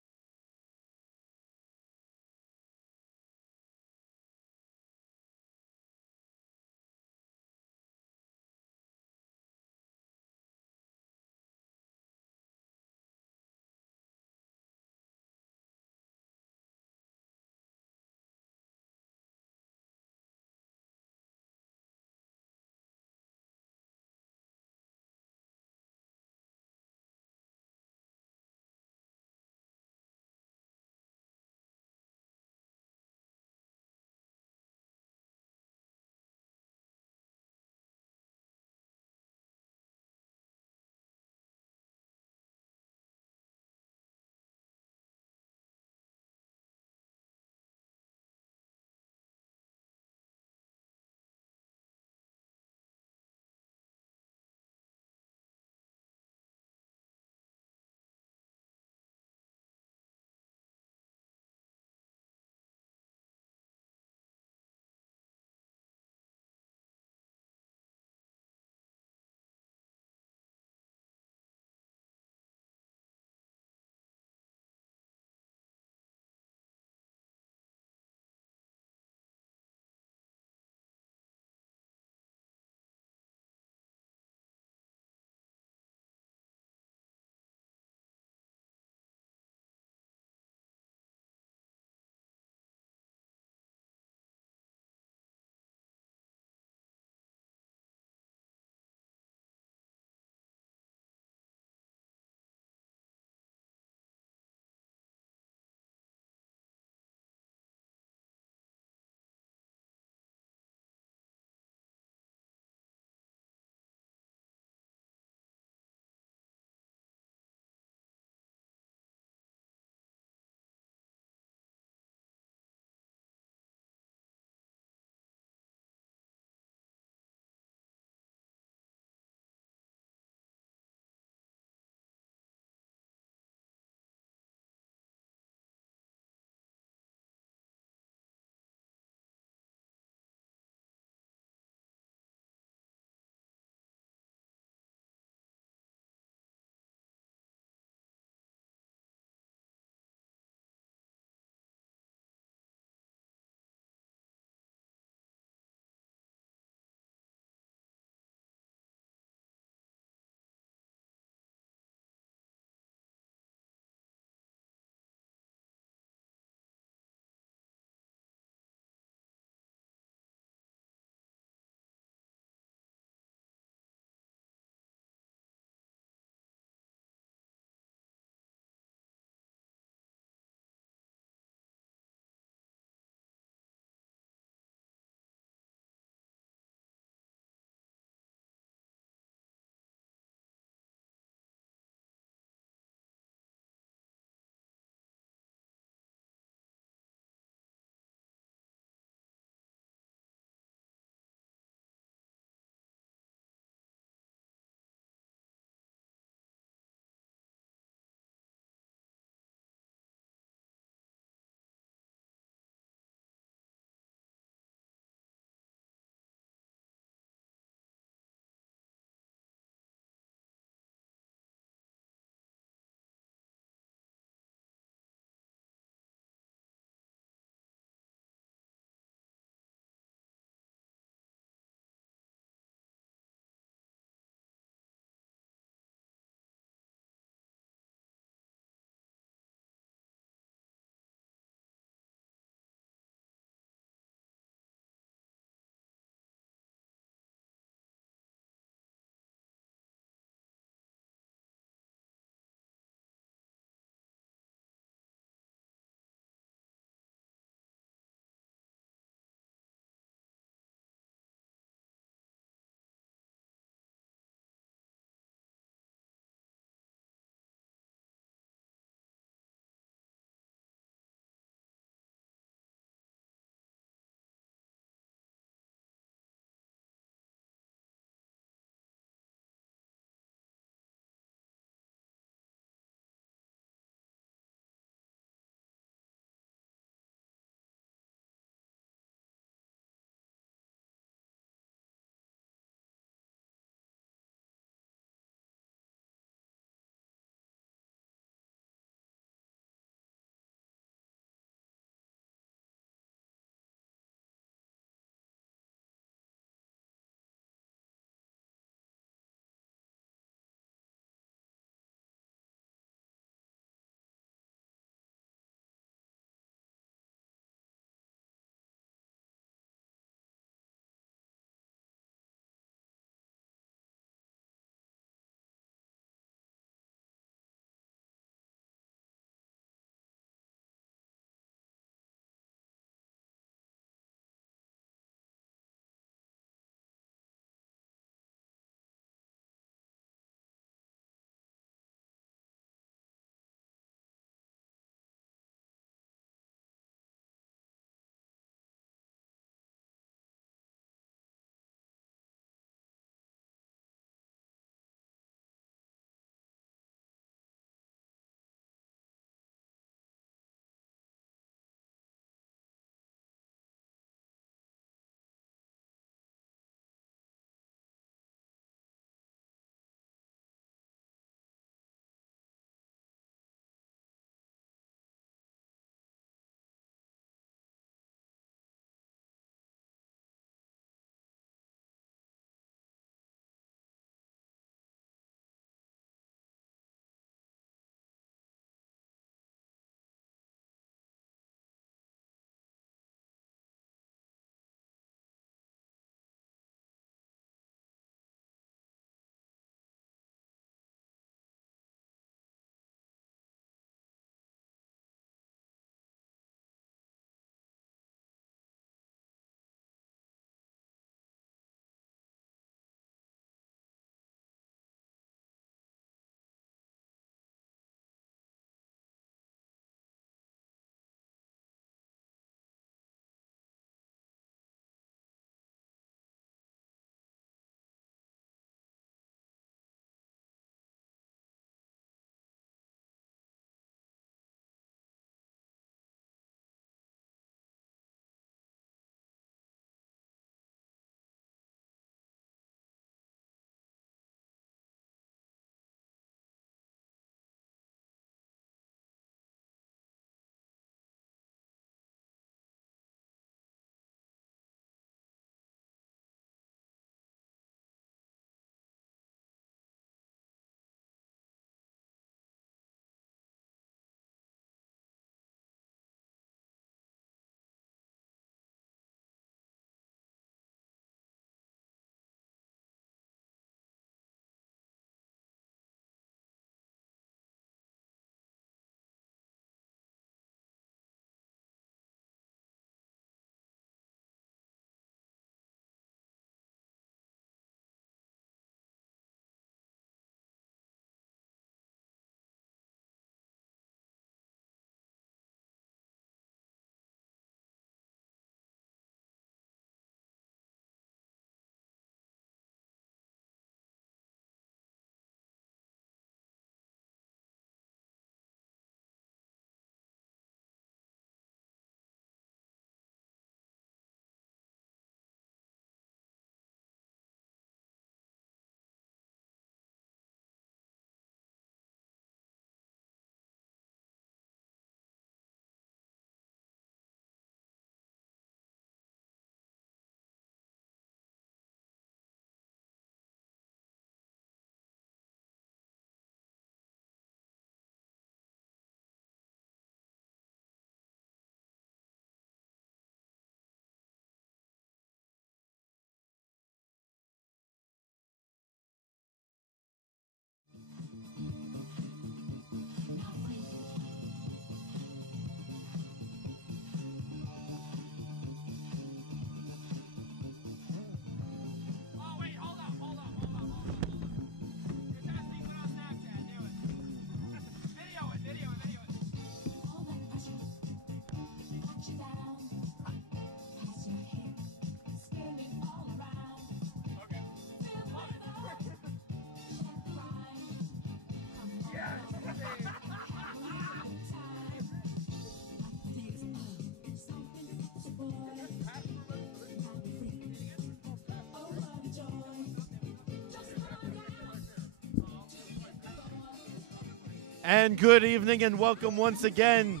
And good evening and welcome once again.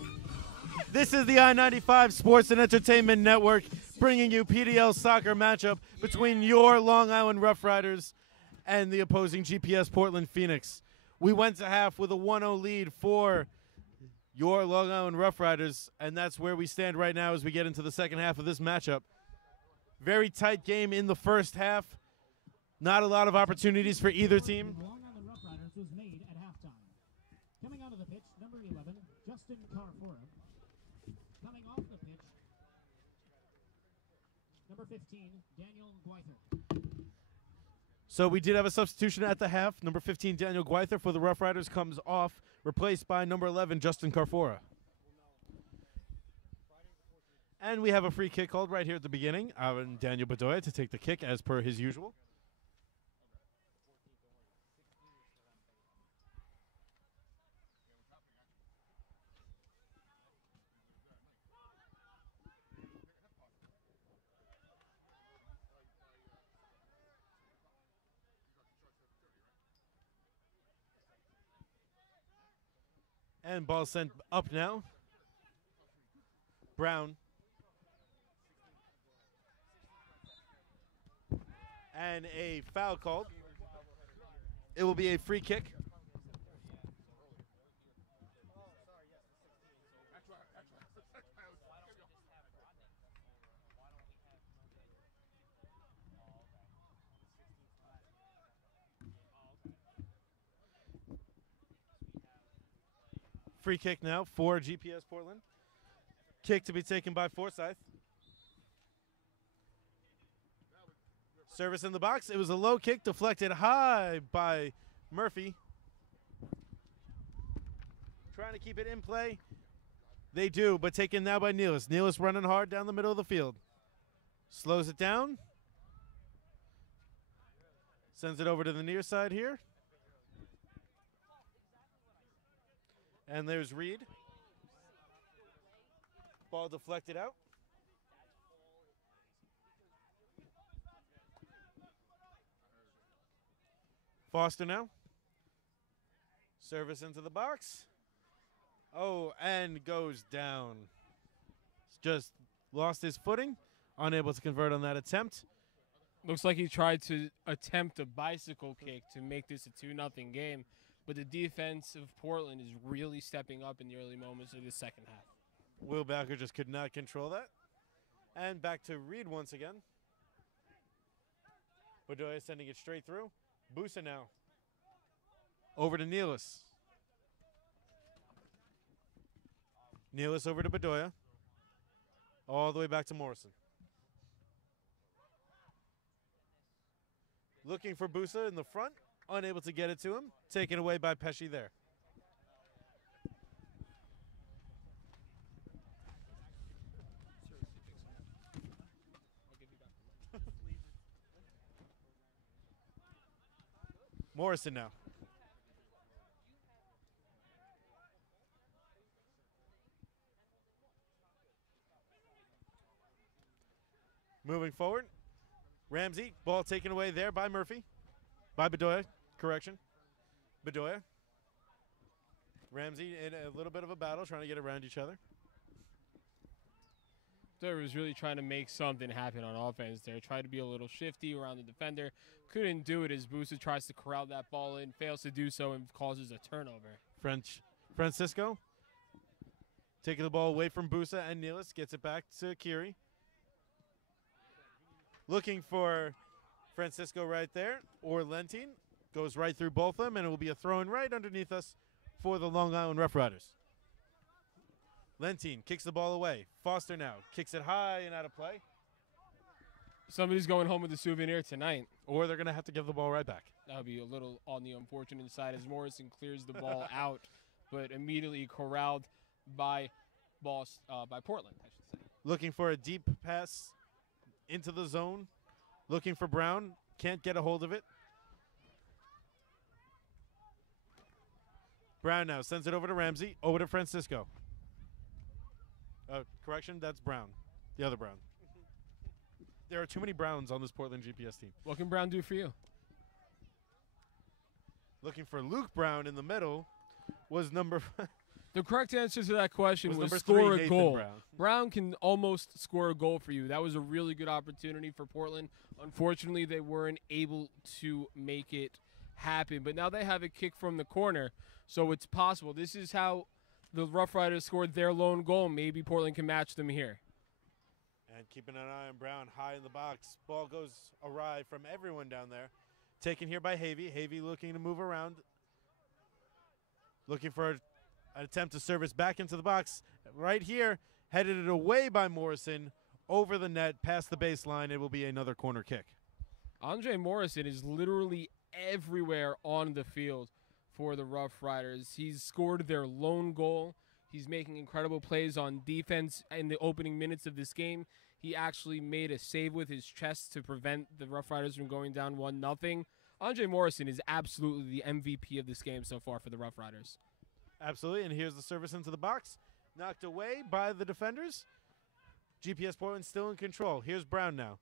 This is the I-95 Sports and Entertainment Network bringing you PDL soccer matchup between your Long Island Rough Riders and the opposing GPS Portland Phoenix. We went to half with a 1-0 lead for your Long Island Rough Riders, and that's where we stand right now as we get into the second half of this matchup. Very tight game in the first half. Not a lot of opportunities for either team. Long Island Rough Riders was made at halftime. Coming onto the pitch, number 11, Justin Carfora. Coming off the pitch, number 15, Daniel Gwyther. So we did have a substitution at the half. Number 15, Daniel Gwyther for the Rough Riders comes off, replaced by number 11, Justin Carfora. And we have a free kick called right here at the beginning. Daniel Bedoya to take the kick as per his usual. And ball sent up now. Brown. And a foul called. It will be a free kick. Free kick now for GPS Portland. Kick to be taken by Forsyth. Service in the box. It was a low kick deflected high by Murphy. Trying to keep it in play. They do, but taken now by Nealis. Nealis running hard down the middle of the field. Slows it down. Sends it over to the near side here. And there's Reed. Ball deflected out. Foster now. Service into the box. Oh, and goes down. Just lost his footing. Unable to convert on that attempt. Looks like he tried to attempt a bicycle kick to make this a 2-0 game. But the defense of Portland is really stepping up in the early moments of the second half. Will Backer just could not control that. And back to Reed once again. Bedoya sending it straight through. Busa now. Over to Nealis. Nealis over to Bedoya. All the way back to Morrison. Looking for Busa in the front. Unable to get it to him. Taken away by Pesci there. Morrison now. Moving forward. Ramsey, ball taken away there by Murphy. By Bedoya, correction. Bedoya. Ramsey in a little bit of a battle, trying to get around each other. They was really trying to make something happen on offense there. Tried to be a little shifty around the defender. Couldn't do it as Busa tries to corral that ball in. Fails to do so and causes a turnover. Francisco. Taking the ball away from Busa and Nealis. Gets it back to Kiri. Looking for Francisco right there. Or Lentine. Goes right through both of them, and it will be a throw-in right underneath us for the Long Island Rough Riders. Lentine kicks the ball away. Foster now kicks it high and out of play. Somebody's going home with a souvenir tonight. Or they're going to have to give the ball right back. That would be a little on the unfortunate side as Morrison clears the ball out, but immediately corralled by Portland, I should say. Looking for a deep pass into the zone. Looking for Brown. Can't get a hold of it. Brown now sends it over to Ramsey. Over to Francisco. Correction, that's Brown. The other Brown. There are too many Browns on this Portland GPS team. What can Brown do for you? Looking for Luke Brown in the middle. was number The correct answer to that question Was was number score 3, a Nathan goal. Brown. Brown can almost score a goal for you. That was a really good opportunity for Portland. Unfortunately, they weren't able to make it happen. But now they have a kick from the corner, so it's possible. This is how the Rough Riders scored their lone goal. Maybe Portland can match them here. And keeping an eye on Brown high in the box. Ball goes awry from everyone down there. Taken here by Havey. Havey looking to move around. Looking for an attempt to service back into the box. Right here, headed it away by Morrison. Over the net, past the baseline. It will be another corner kick. Andre Morrison is literally everywhere on the field for the Rough Riders. He's scored their lone goal. He's making incredible plays on defense in the opening minutes of this game. He actually made a save with his chest to prevent the Rough Riders from going down 1-0. Andre Morrison is absolutely the MVP of this game so far for the Rough Riders. Absolutely, and here's the service into the box. Knocked away by the defenders. GPS Portland still in control. Here's Brown now.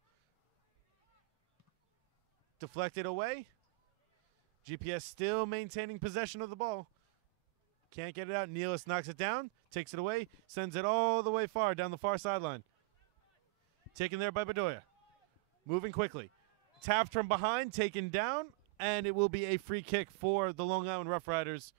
Deflected away. GPS still maintaining possession of the ball. Can't get it out. Nealis knocks it down, takes it away, sends it all the way far down the far sideline. Taken there by Bedoya. Moving quickly. Tapped from behind, taken down, and it will be a free kick for the Long Island Rough Riders.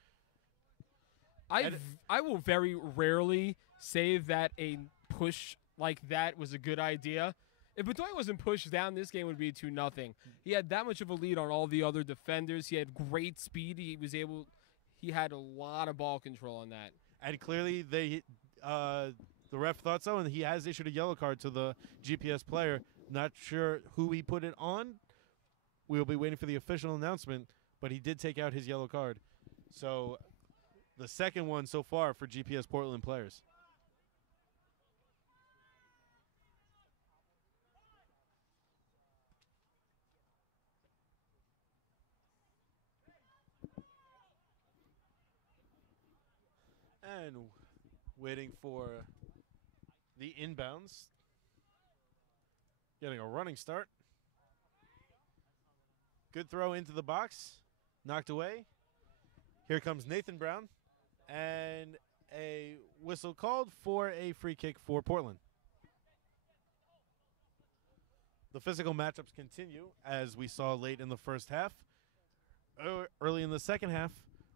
I will very rarely say that a push like that was a good idea. If Bedoya wasn't pushed down, this game would be 2-0. He had that much of a lead on all the other defenders. He had great speed. He had a lot of ball control on that. And clearly the ref thought so, and he has issued a yellow card to the GPS player. Not sure who he put it on. We'll be waiting for the official announcement, but he did take out his yellow card. So the second one so far for GPS Portland players. And waiting for the inbounds. Getting a running start. Good throw into the box. Knocked away. Here comes Nathan Brown. And a whistle called for a free kick for Portland. The physical matchups continue as we saw late in the first half. Early in the second half,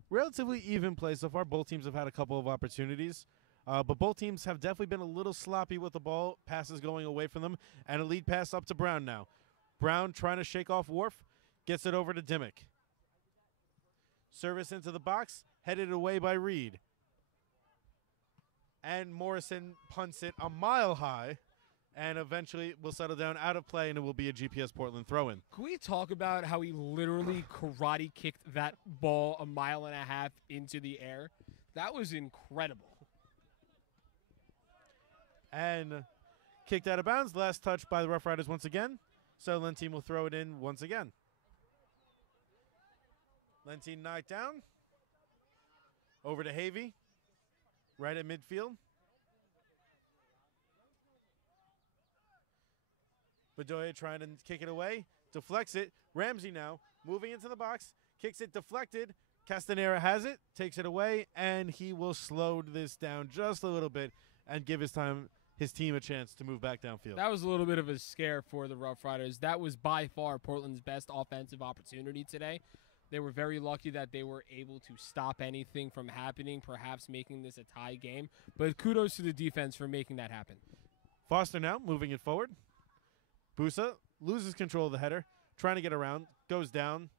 relatively even play so far. Both teams have had a couple of opportunities. But both teams have definitely been a little sloppy with the ball. Passes going away from them. And a lead pass up to Brown now. Brown trying to shake off Worf. Gets it over to Dimmick. Service into the box. Headed away by Reed. And Morrison punts it a mile high. And eventually will settle down out of play, and it will be a GPS Portland throw-in. Can we talk about how he literally karate kicked that ball 1.5 miles into the air? That was incredible. And kicked out of bounds. Last touch by the Rough Riders once again. So Lentine will throw it in once again. Lentine knocked down. Over to Havey. Right at midfield. Bedoya trying to kick it away. Deflects it. Ramsey now moving into the box. Kicks it deflected. Castanera has it. Takes it away. And he will slow this down just a little bit and give his team a chance to move back downfield. That was a little bit of a scare for the Rough Riders. That was by far Portland's best offensive opportunity today. They were very lucky that they were able to stop anything from happening, perhaps making this a tie game. But kudos to the defense for making that happen. Foster now moving it forward. Busa loses control of the header, trying to get around, goes down,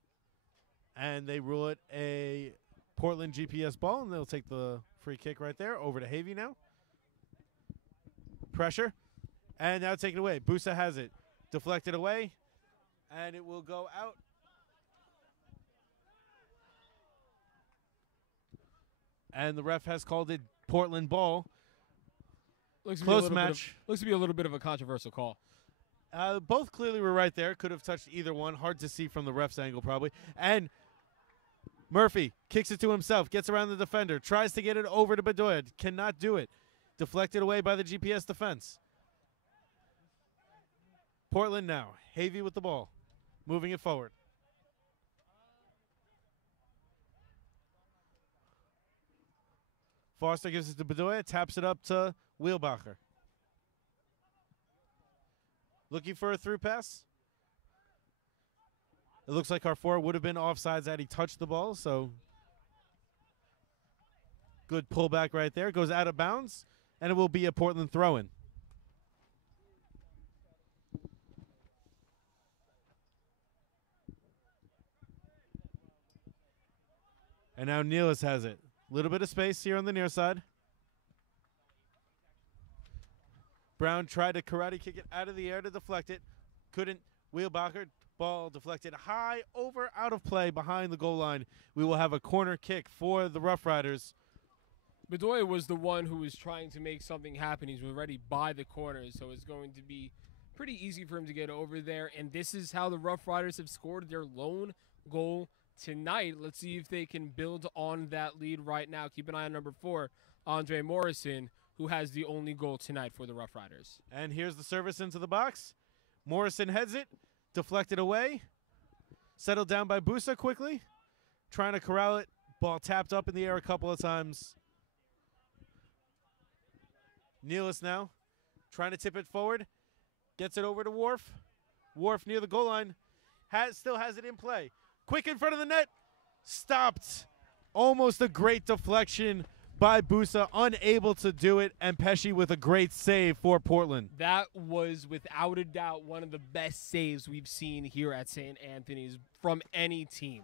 and they rule it a Portland GPS ball, and they'll take the free kick right there. Over to Havey now. Pressure, and now take it away. Busa has it. Deflected away, and it will go out. And the ref has called it Portland ball. Close match. Looks to be a little bit of a controversial call. Both clearly were right there. Could have touched either one. Hard to see from the ref's angle, probably. And Murphy kicks it to himself. Gets around the defender. Tries to get it over to Bedoya. Cannot do it. Deflected away by the GPS defense. Portland now. Havey with the ball. Moving it forward. Foster gives it to Bedoya, taps it up to Wheelbacher. Looking for a through pass. It looks like our forward would have been offsides had he touched the ball, so good pullback right there. Goes out of bounds, and it will be a Portland throw-in. And now Nealis has it. A little bit of space here on the near side. Brown tried to karate kick it out of the air to deflect it. Couldn't. Wheelbacher, ball deflected high, over, out of play, behind the goal line. We will have a corner kick for the Rough Riders. Bedoya was the one who was trying to make something happen. He's already by the corners, so it's going to be pretty easy for him to get over there. And this is how the Rough Riders have scored their lone goal tonight. Let's see if they can build on that lead right now. Keep an eye on number 4, Andre Morrison, who has the only goal tonight for the Rough Riders. And here's the service into the box. Morrison heads it, deflected away, settled down by Busa quickly, trying to corral it. Ball tapped up in the air a couple of times. Nealis now trying to tip it forward, gets it over to Worf. Worf near the goal line, still has it in play. Quick in front of the net, stopped. Almost a great deflection by Busa, unable to do it, and Pesci with a great save for Portland. That was without a doubt one of the best saves we've seen here at St. Anthony's from any team.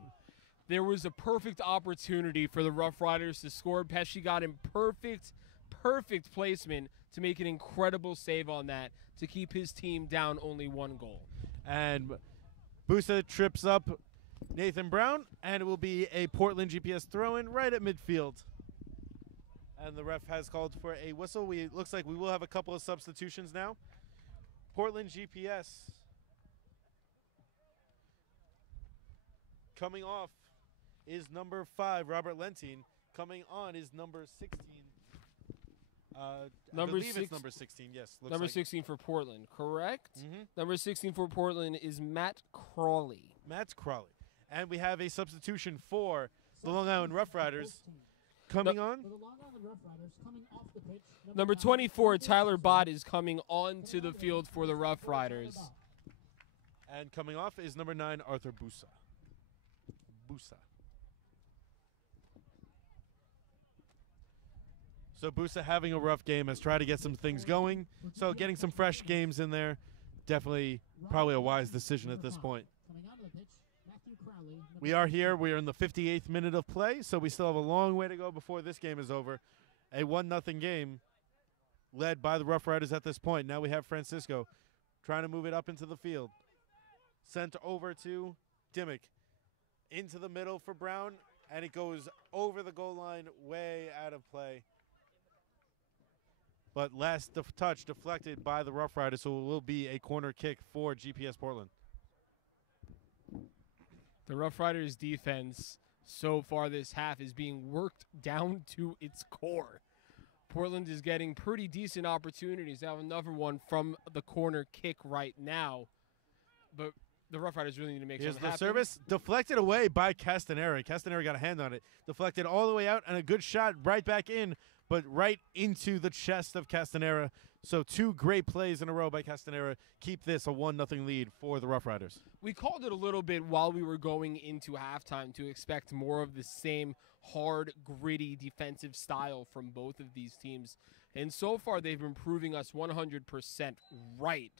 There was a perfect opportunity for the Rough Riders to score. Pesci got in perfect placement to make an incredible save on that to keep his team down only 1 goal. And Busa trips up Nathan Brown, and it will be a Portland GPS throw-in right at midfield. And the ref has called for a whistle. Looks like we will have a couple of substitutions now. Portland GPS coming off is number 5, Robert Lentine. Coming on is number 16. I believe it's number 16, yes. Number 16 for Portland, correct? Mhm. Number 16 for Portland is Matt Crawley. Matt Crawley. And we have a substitution for the Long Island Rough Riders. Coming on, For the Long Island Rough Riders, coming off the pitch, Number 24, Tyler Bott, is coming onto the field for the Rough Riders. and coming off is number 9, Arthur Busa. So Busa having a rough game, has tried to get some things going. So getting some fresh games in there, definitely probably a wise decision at this point. Coming onto the pitch, Matthew Crowley. We are here. We are in the 58th minute of play, so we still have a long way to go before this game is over. A 1-0 game led by the Rough Riders at this point. Now we have Francisco trying to move it up into the field. Sent over to Dimmick. Into the middle for Brown, and it goes over the goal line, way out of play. But last touch deflected by the Rough Riders, so it will be a corner kick for GPS Portland. The Rough Riders defense so far this half is being worked down to its core. Portland is getting pretty decent opportunities. They have another one from the corner kick right now. But the Rough Riders really need to make Here's something the happen. service, deflected away by Castanera. Castanera got a hand on it. Deflected all the way out, and a good shot right back in, but right into the chest of Castanera. So 2 great plays in a row by Castanera. Keep this a 1-0 lead for the Rough Riders. We called it a little bit while we were going into halftime to expect more of the same hard, gritty defensive style from both of these teams. And so far, they've been proving us 100% right,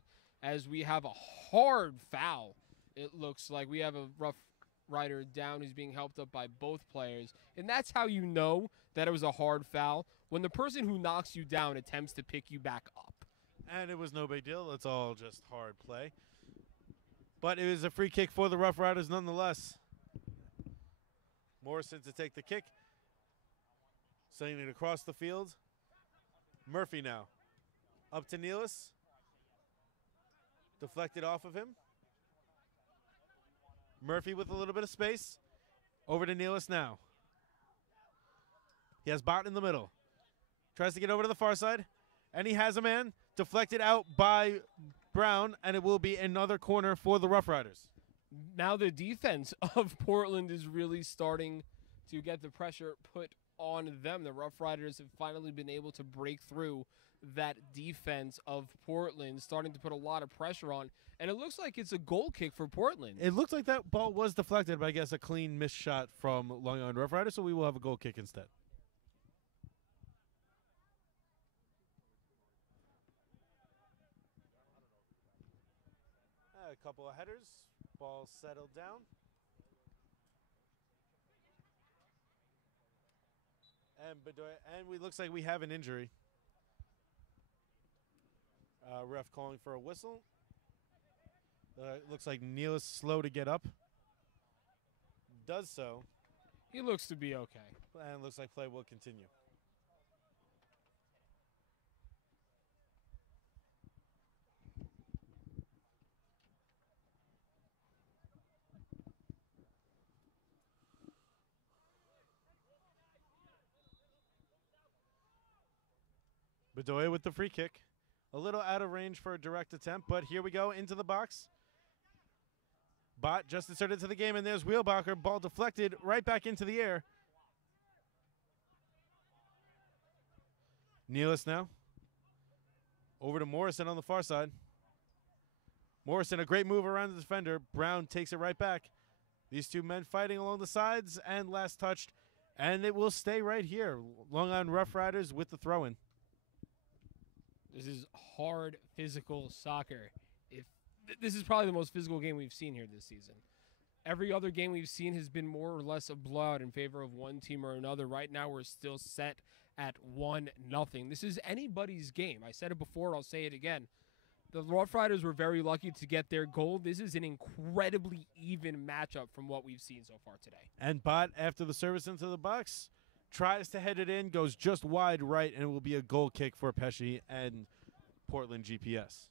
as we have a hard foul. It looks like we have a Rough Rider down who's being helped up by both players. And that's how you know that it was a hard foul, when the person who knocks you down attempts to pick you back up. And it was no big deal. It's all just hard play. But it was a free kick for the Rough Riders nonetheless. Morrison to take the kick. Sending it across the field. Murphy now. Up to Nealis. Deflected off of him. Murphy with a little bit of space. Over to Nealis now. He has Bott in the middle. Tries to get over to the far side. And he has a man. Deflected out by Brown. And it will be another corner for the Rough Riders. Now the defense of Portland is really starting to get the pressure put on them. The Rough Riders have finally been able to break through that defense of Portland, starting to put a lot of pressure on. And it looks like it's a goal kick for Portland. It looked like that ball was deflected, but I guess a clean missed shot from Long Island Rough Riders, so we will have a goal kick instead. A couple of headers. Ball settled down. And we looks like we have an injury. Ref calling for a whistle. Looks like Neil is slow to get up. Does so. He looks to be okay. And looks like play will continue. Bedoya with the free kick. A little out of range for a direct attempt, but here we go into the box. Bot just inserted to the game, and there's Wheelbacher. Ball deflected right back into the air. Nealis now. Over to Morrison on the far side. Morrison, a great move around the defender. Brown takes it right back. These two men fighting along the sides, and last touched, and it will stay right here. Long Island Rough Riders with the throw-in. This is hard, physical soccer. This is probably the most physical game we've seen here this season. Every other game we've seen has been more or less a blowout in favor of one team or another. Right now, we're still set at 1-0. This is anybody's game. I said it before, I'll say it again. The Rough Riders were very lucky to get their goal. This is an incredibly even matchup from what we've seen so far today. And Bot, after the service into the box, tries to head it in, goes just wide right, and it will be a goal kick for Pesci and Portland GPS.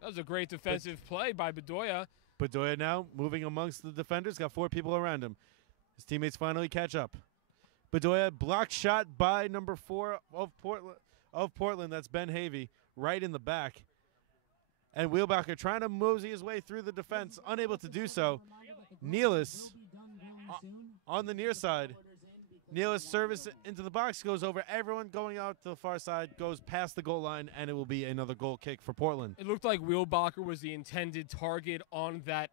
That was a great defensive play by Bedoya. Bedoya now moving amongst the defenders, got 4 people around him. His teammates finally catch up. Bedoya blocked shot by number 4 of Portland. That's Ben Havey, right in the back. And Wheelbacher trying to mosey his way through the defense, unable to do so. Nealis on the near side. Nealis service into the box, goes over everyone, going out to the far side, goes past the goal line, and it will be another goal kick for Portland. It looked like Wheelbacher was the intended target on that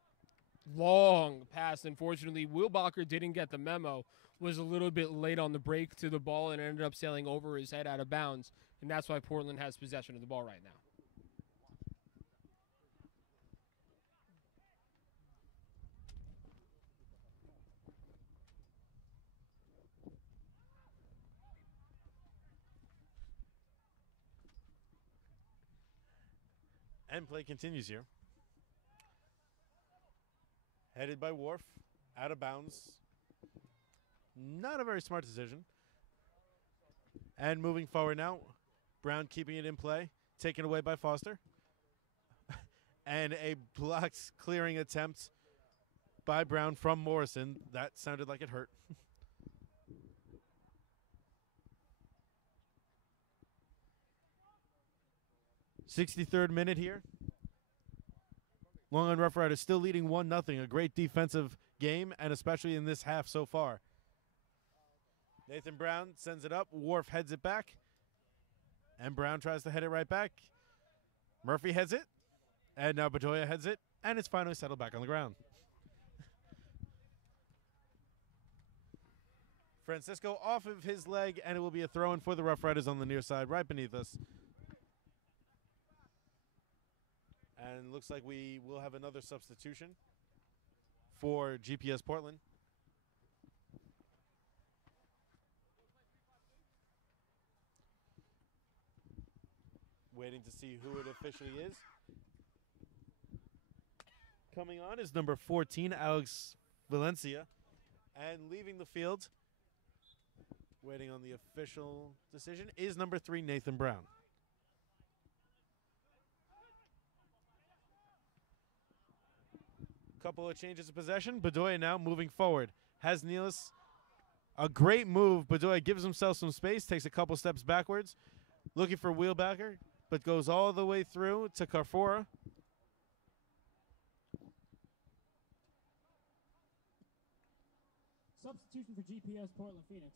long pass. Unfortunately, Wheelbacher didn't get the memo, was a little bit late on the break to the ball, and ended up sailing over his head out of bounds. And that's why Portland has possession of the ball right now. And play continues here. Headed by Wharf, out of bounds. Not a very smart decision. And moving forward now, Brown keeping it in play, taken away by Foster. And a blocked clearing attempt by Brown from Morrison. That sounded like it hurt. 63rd minute here. Long Island Rough Riders still leading 1-0. A great defensive game, and especially in this half so far. Nathan Brown sends it up. Wharf heads it back. And Brown tries to head it right back. Murphy heads it. And now Bedoya heads it. And it's finally settled back on the ground. Francisco off of his leg, and it will be a throw-in for the Rough Riders on the near side, right beneath us. And looks like we will have another substitution for GPS Portland. Waiting to see who it officially is. Coming on is number 14, Alex Valencia. And leaving the field, waiting on the official decision, is number 3, Nathan Brown. Couple of changes of possession. Bedoya now moving forward. Has Nealis. A great move. Bedoya gives himself some space, takes a couple steps backwards. Looking for Wheelbacker, but goes all the way through to Carfora. Substitution for GPS Portland Phoenix.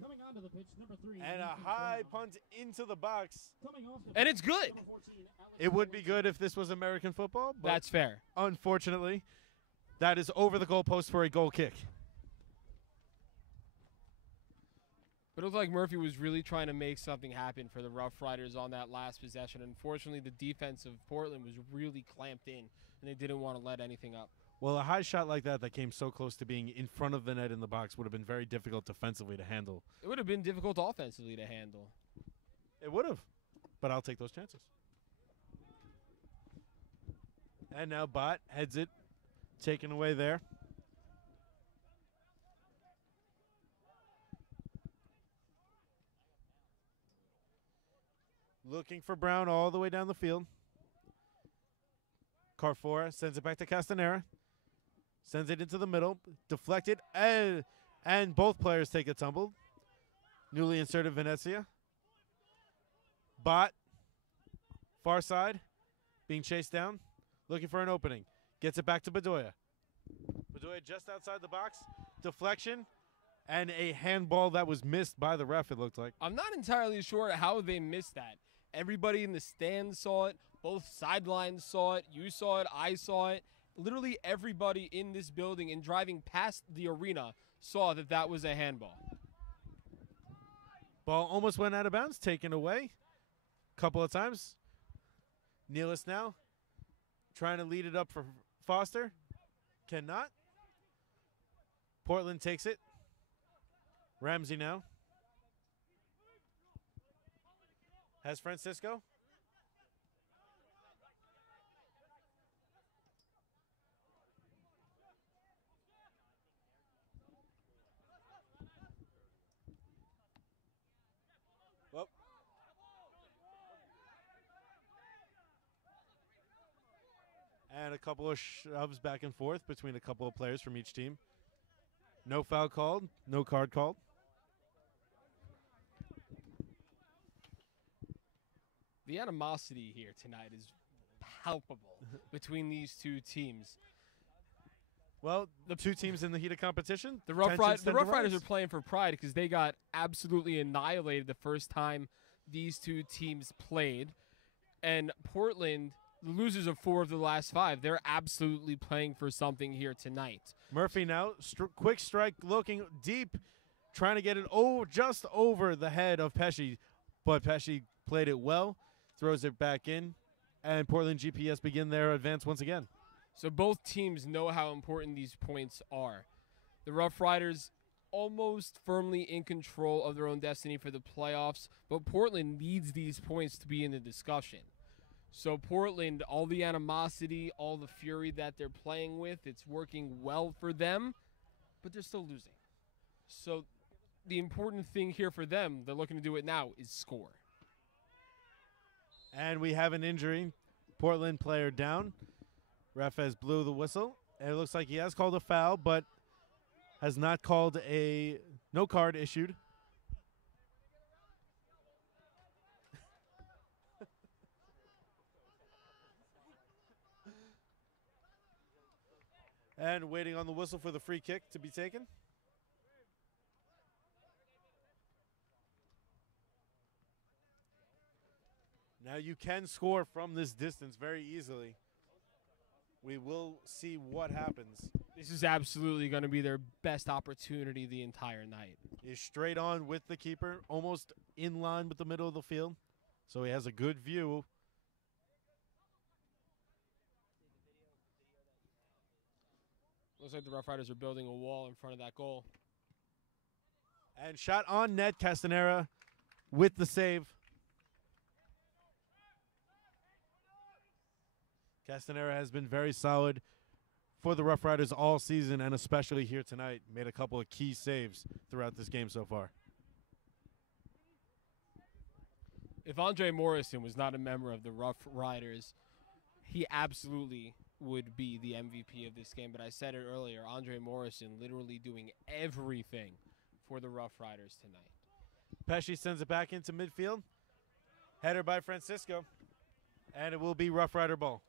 Coming onto the pitch, number 3. And a Nathan high Brown. punt into the box. Coming off the And pitch, it's good. number 14, Alex It would be Edwards. good if this was American football, but That's fair. unfortunately, that is over the goalpost for a goal kick. But it looked like Murphy was really trying to make something happen for the Rough Riders on that last possession. Unfortunately, the defense of Portland was really clamped in, and they didn't want to let anything up. Well, a high shot like that came so close to being in front of the net in the box would have been very difficult defensively to handle. It would have been difficult offensively to handle. It would have, but I'll take those chances. And now Bot heads it, taken away there. Looking for Brown all the way down the field. Carfora sends it back to Castanera. Sends it into the middle. Deflected. And both players take a tumble. Newly inserted Venezia. Bot. Far side. Being chased down. Looking for an opening. Gets it back to Bedoya. Bedoya just outside the box. Deflection. And a handball that was missed by the ref, it looked like. I'm not entirely sure how they missed that. Everybody in the stands saw it. Both sidelines saw it. You saw it. I saw it. Literally everybody in this building and driving past the arena saw that that was a handball. Ball almost went out of bounds, taken away a couple of times. Nealis now trying to lead it up for Foster. Cannot. Portland takes it. Ramsey now. Has Francisco. Whoop. And a couple of shoves back and forth between a couple of players from each team. No foul called, no card called. The animosity here tonight is palpable between these two teams. Well, the two teams in the heat of competition. The Rough tensions tend to Riders are rise. playing for pride because they got absolutely annihilated the first time these two teams played. And Portland, the losers of 4 of the last 5, they're absolutely playing for something here tonight. Murphy now, quick strike, looking deep, trying to get it just over the head of Pesci. But Pesci played it well, throws it back in, and Portland GPS begin their advance once again. So both teams know how important these points are. The Rough Riders almost firmly in control of their own destiny for the playoffs, but Portland needs these points to be in the discussion. So Portland, all the animosity, all the fury that they're playing with, it's working well for them, but they're still losing. So the important thing here for them, they're looking to do it now, is score. And we have an injury. Portland player down. Ref has blew the whistle. And it looks like he has called a foul, but has not called a no card issued. And waiting on the whistle for the free kick to be taken. Now you can score from this distance very easily. We will see what happens. This is absolutely going to be their best opportunity the entire night. Is straight on with the keeper, almost in line with the middle of the field. So he has a good view. Looks like the Rough Riders are building a wall in front of that goal. And shot on net, Castanera with the save. Castanera has been very solid for the Rough Riders all season, and especially here tonight. Made a couple of key saves throughout this game so far. If Andre Morrison was not a member of the Rough Riders, he absolutely would be the MVP of this game. But I said it earlier, Andre Morrison literally doing everything for the Rough Riders tonight. Pesci sends it back into midfield. Header by Francisco. And it will be Rough Rider ball.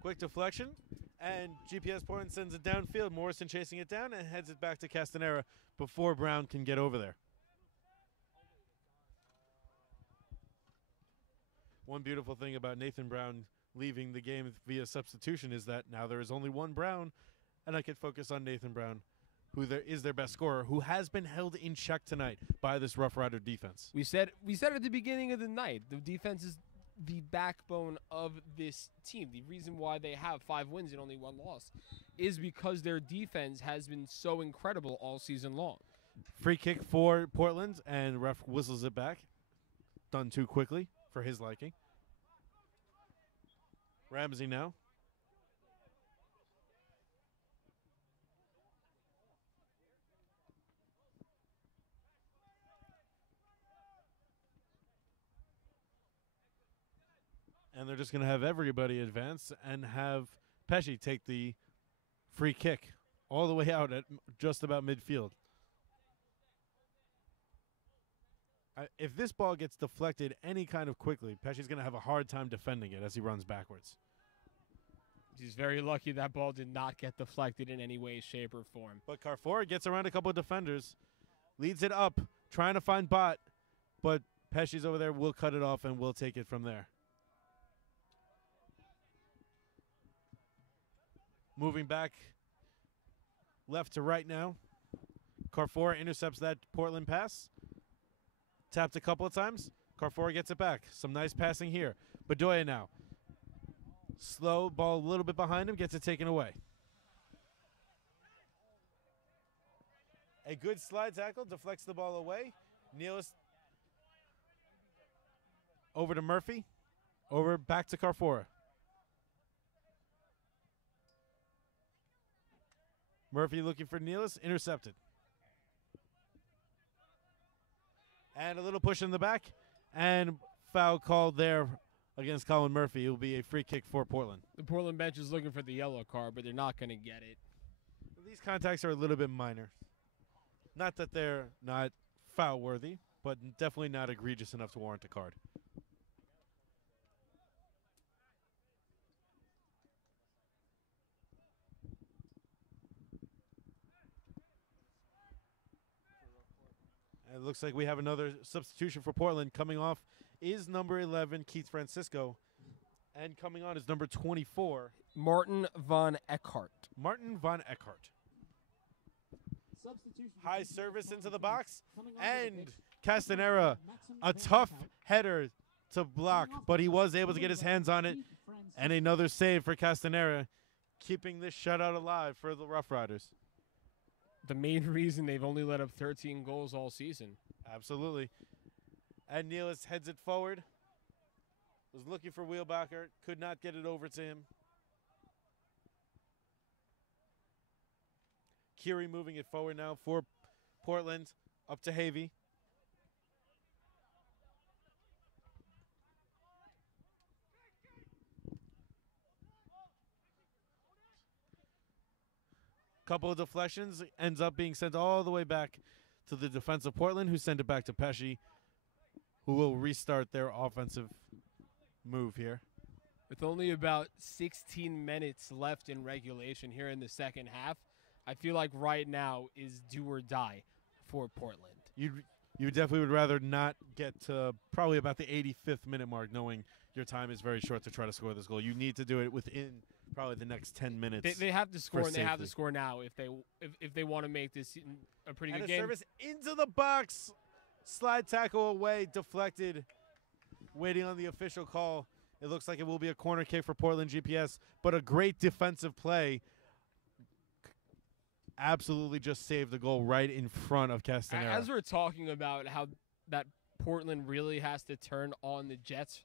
Quick deflection, and GPS Portland sends it downfield. Morrison chasing it down and heads it back to Castanera before Brown can get over there. One beautiful thing about Nathan Brown leaving the game via substitution is that now there is only one Brown, and I can focus on Nathan Brown, who is their best scorer, who has been held in check tonight by this Rough Rider defense. We said at the beginning of the night, the defense is the backbone of this team. The reason why they have 5 wins and only 1 loss is because their defense has been so incredible all season long. Free kick for Portland, and ref whistles it back. Done too quickly for his liking. Ramsey now. And they're just going to have everybody advance and have Pesci take the free kick all the way out at just about midfield. If this ball gets deflected any kind of quickly, Pesci's going to have a hard time defending it as he runs backwards. He's very lucky that ball did not get deflected in any way, shape, or form. But Carrefour gets around a couple of defenders, leads it up, trying to find Bot, but Pesci's over there, will cut it off, and will take it from there. Moving back left to right now. Carrefour intercepts that Portland pass. Tapped a couple of times. Carrefour gets it back. Some nice passing here. Bedoya now. Slow ball a little bit behind him. Gets it taken away. A good slide tackle. Deflects the ball away. Nealis over to Murphy. Over back to Carrefour. Murphy looking for Nealis. Intercepted. And a little push in the back. And foul called there against Colin Murphy. It will be a free kick for Portland. The Portland bench is looking for the yellow card, but they're not going to get it. These contacts are a little bit minor. Not that they're not foul worthy, but definitely not egregious enough to warrant a card. It looks like we have another substitution for Portland. Coming off is number 11, Keith Francisco. And coming on is number 24, Martin von Eckhart. Martin von Eckhart. Substitution. High service into the box. Coming onto the And pitch, Castanera, Maxim a Van tough Hout. header to block, but he was able to get his hands on it. And another save for Castanera, keeping this shutout alive for the Rough Riders. The main reason they've only let up 13 goals all season. Absolutely. And Nealis heads it forward. Was looking for Wheelbacker. Could not get it over to him. Curie moving it forward now for Portland. Up to Havey. Couple of deflections, ends up being sent all the way back to the defense of Portland, who sent it back to Pesci, who will restart their offensive move here. With only about 16 minutes left in regulation here in the second half, I feel like right now is do or die for Portland. You definitely would rather not get to probably about the 85th minute mark, knowing your time is very short to try to score this goal. You need to do it within probably the next 10 minutes. They have to score, for and they have to safety. score now if they want to make this a pretty And good a game. service into the box. Slide tackle away, deflected. Waiting on the official call. It looks like it will be a corner kick for Portland GPS, but a great defensive play. Absolutely just saved the goal right in front of Castanera. As we're talking about how that Portland really has to turn on the Jets,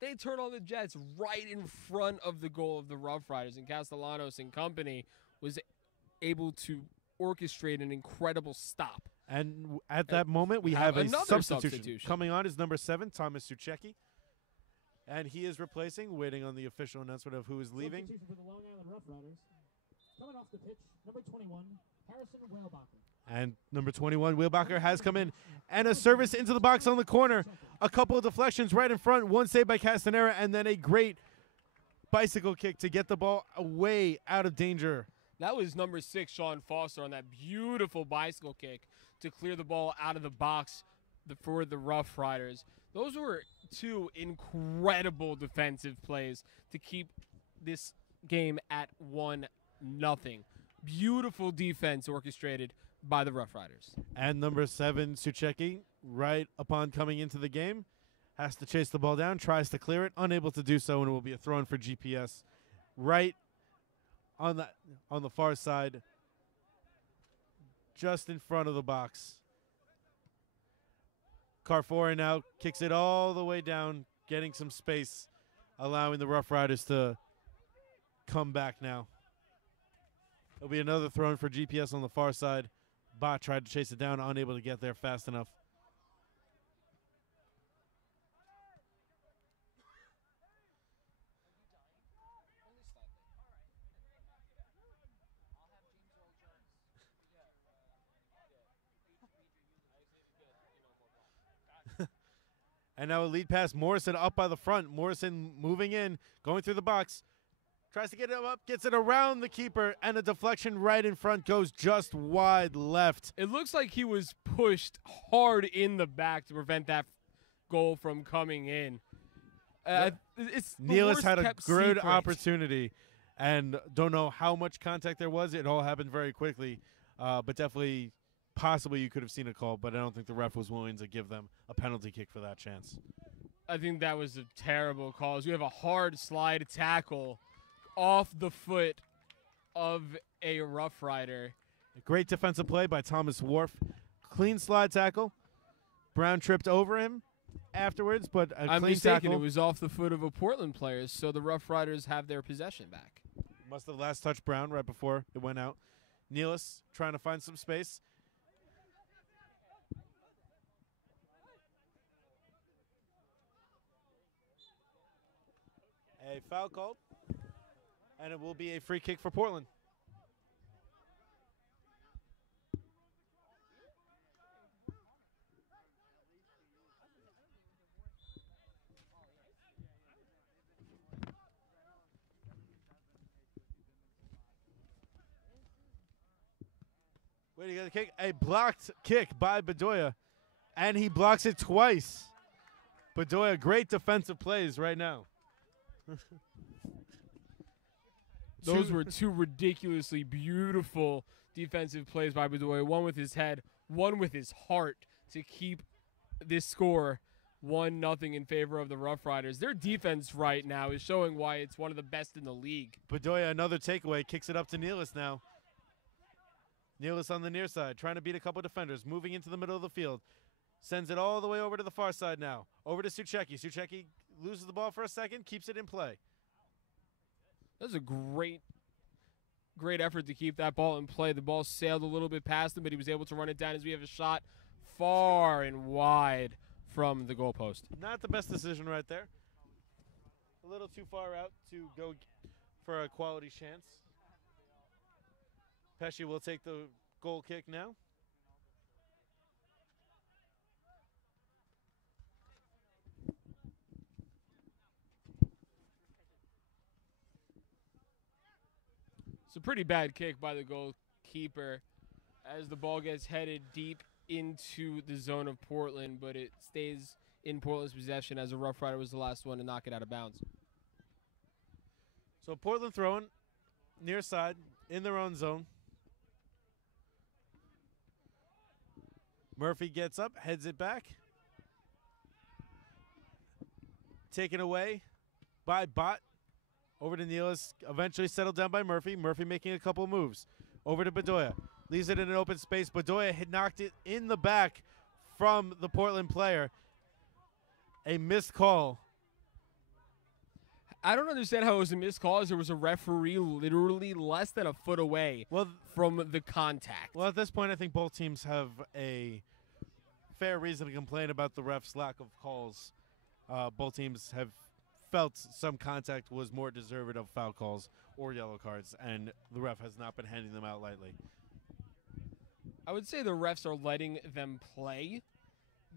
they turn on the Jets right in front of the goal of the Rough Riders, and Castellanos and company was able to orchestrate an incredible stop. And at that moment, we have a another substitution. substitution. Coming on is number 7, Thomas Suchecki. And he is replacing, waiting on the official announcement of who is leaving. Substitution for the Long Island Rough Riders. Coming off the pitch, number 21, Harrison Whalbacher. And number 21, Wheelbacher, has come in. And a service into the box on the corner. A couple of deflections right in front. One saved by Castanera, and then a great bicycle kick to get the ball away out of danger. That was number 6, Sean Foster, on that beautiful bicycle kick to clear the ball out of the box for the Rough Riders. Those were 2 incredible defensive plays to keep this game at 1-0. Beautiful defense orchestrated by the Rough Riders. And number 7, Sucheki, right upon coming into the game, has to chase the ball down, tries to clear it, unable to do so, and it will be a throw in for GPS right on the far side, just in front of the box. Carfora now kicks it all the way down, getting some space, allowing the Rough Riders to come back now. It'll be another throw in for GPS on the far side. Bot tried to chase it down, unable to get there fast enough. And now a lead pass, Morrison up by the front. Morrison moving in, going through the box. Tries to get it up, gets it around the keeper, and a deflection right in front goes just wide left. It looks like he was pushed hard in the back to prevent that goal from coming in. It's the Nealis worst had a kept good secret. opportunity, and don't know how much contact there was. It all happened very quickly, but definitely, possibly you could have seen a call, but I don't think the ref was willing to give them a penalty kick for that chance. I think that was a terrible call. You have a hard slide tackle off the foot of a Rough Rider. Great defensive play by Thomas Wharf. Clean slide tackle. Brown tripped over him afterwards, but a I'm clean mistaken. tackle. It was off the foot of a Portland player, so the Rough Riders have their possession back. Must have last touched Brown right before it went out. Nealis trying to find some space. A foul called, and it will be a free kick for Portland. Wait, you got a kick? A blocked kick by Bedoya, and he blocks it twice. Bedoya, great defensive plays right now. Those were 2 ridiculously beautiful defensive plays by Bedoya. One with his head, one with his heart to keep this score 1-0 in favor of the Rough Riders. Their defense right now is showing why it's one of the best in the league. Bedoya, another takeaway, kicks it up to Nealis now. Nealis on the near side, trying to beat a couple defenders, moving into the middle of the field. Sends it all the way over to the far side now. Over to Sucheki. Sucheki loses the ball for a second, keeps it in play. That was a great effort to keep that ball in play. The ball sailed a little bit past him, but he was able to run it down as we have a shot far and wide from the goalpost. Not the best decision right there. A little too far out to go for a quality chance. Pesci will take the goal kick now. It's a pretty bad kick by the goalkeeper as the ball gets headed deep into the zone of Portland, but it stays in Portland's possession as a Rough Rider was the last one to knock it out of bounds. So Portland throwing near side in their own zone. Murphy gets up, heads it back. Taken away by Bott. Over to Nealis, eventually settled down by Murphy. Murphy making a couple moves. Over to Bedoya. Leaves it in an open space. Bedoya had knocked it in the back from the Portland player. A missed call. I don't understand how it was a missed call as there was a referee literally less than a foot away from the contact. Well, at this point, I think both teams have a fair reason to complain about the ref's lack of calls. Both teams have felt some contact was more deserved of foul calls or yellow cards, and the ref has not been handing them out lightly. I would say the refs are letting them play,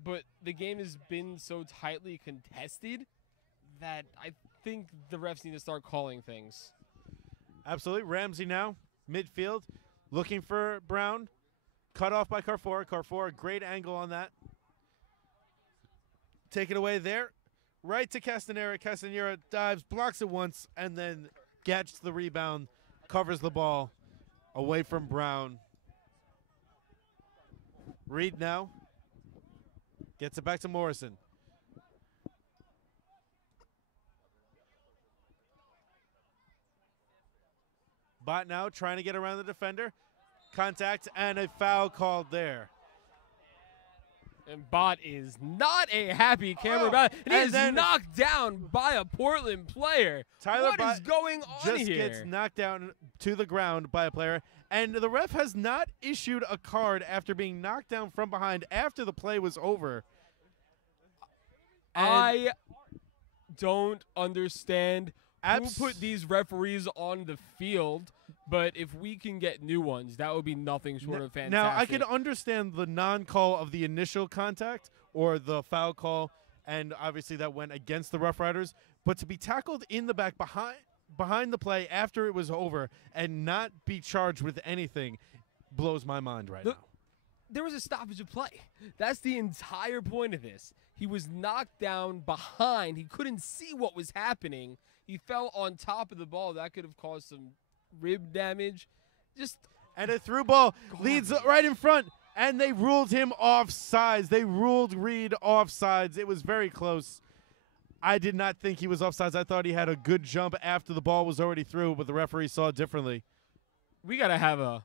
but the game has been so tightly contested that I think the refs need to start calling things. Absolutely. Ramsey now, midfield, looking for Brown. Cut off by Carrefour. Carrefour, great angle on that. Take it away there. Right to Castanera. Castanera dives, blocks it once, and then gets the rebound, covers the ball away from Brown. Reed now gets it back to Morrison. Bot now trying to get around the defender. Contact and a foul called there. And Bot is not a happy camera about it. And he and is then- knocked down by a Portland player. Tyler What is Bot going on just here? gets knocked down to the ground by a player, and the ref has not issued a card after being knocked down from behind after the play was over. And I don't understand Abs- who put these referees on the field, but if we can get new ones, that would be nothing short of fantastic. Now, I can understand the non-call of the initial contact or the foul call, and obviously that went against the Rough Riders, but to be tackled in the back behind the play after it was over and not be charged with anything blows my mind right now. There was a stoppage of play. That's the entire point of this. He was knocked down behind. He couldn't see what was happening. He fell on top of the ball. That could have caused some rib damage. Just And a through ball leads right in front, and they ruled him offsides. They ruled Reed offsides. It was very close. I did not think he was offsides. I thought he had a good jump after the ball was already through, but the referee saw it differently. we gotta have a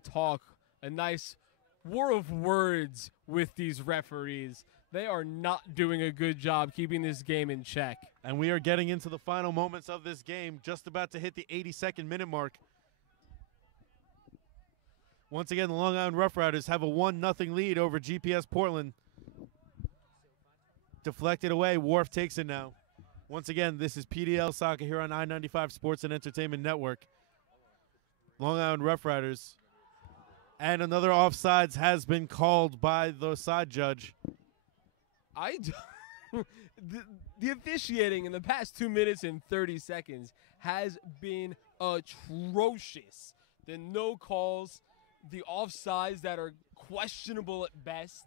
talk, a nice war of words with these referees. They are not doing a good job keeping this game in check. And we are getting into the final moments of this game, just about to hit the 82nd minute mark. Once again, the Long Island Rough Riders have a 1-0 lead over GPS Portland. Deflected away, Wharf takes it now. Once again, this is PDL Soccer here on I-95 Sports and Entertainment Network. Long Island Rough Riders. And another offsides has been called by the side judge. The officiating in the past 2 minutes and 30 seconds has been atrocious. The no calls, the offsides that are questionable at best.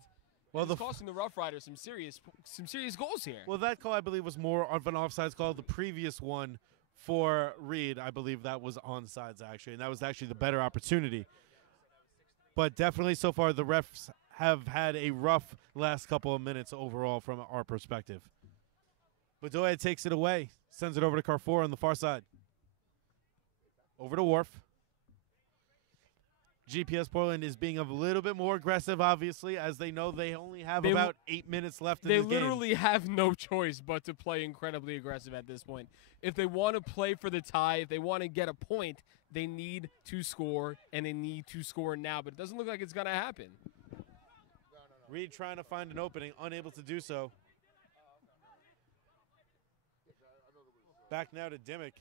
Well, It's costing the Rough Riders some serious goals here. Well, that call, I believe, was more of an offsides call. The previous one for Reed, I believe that was onside, actually, and that was actually the better opportunity. But definitely so far, the refs have had a rough last couple of minutes overall from our perspective. Bedoya takes it away, sends it over to Carrefour on the far side. Over to Wharf. GPS Portland is being a little bit more aggressive, obviously, as they know they only have They about 8 minutes left in They the game. literally have no choice but to play incredibly aggressive at this point. If they want to play for the tie, if they want to get a point, they need to score, and they need to score now. But it doesn't look like it's going to happen. Reed trying to find an opening, unable to do so. Back now to Dimmick.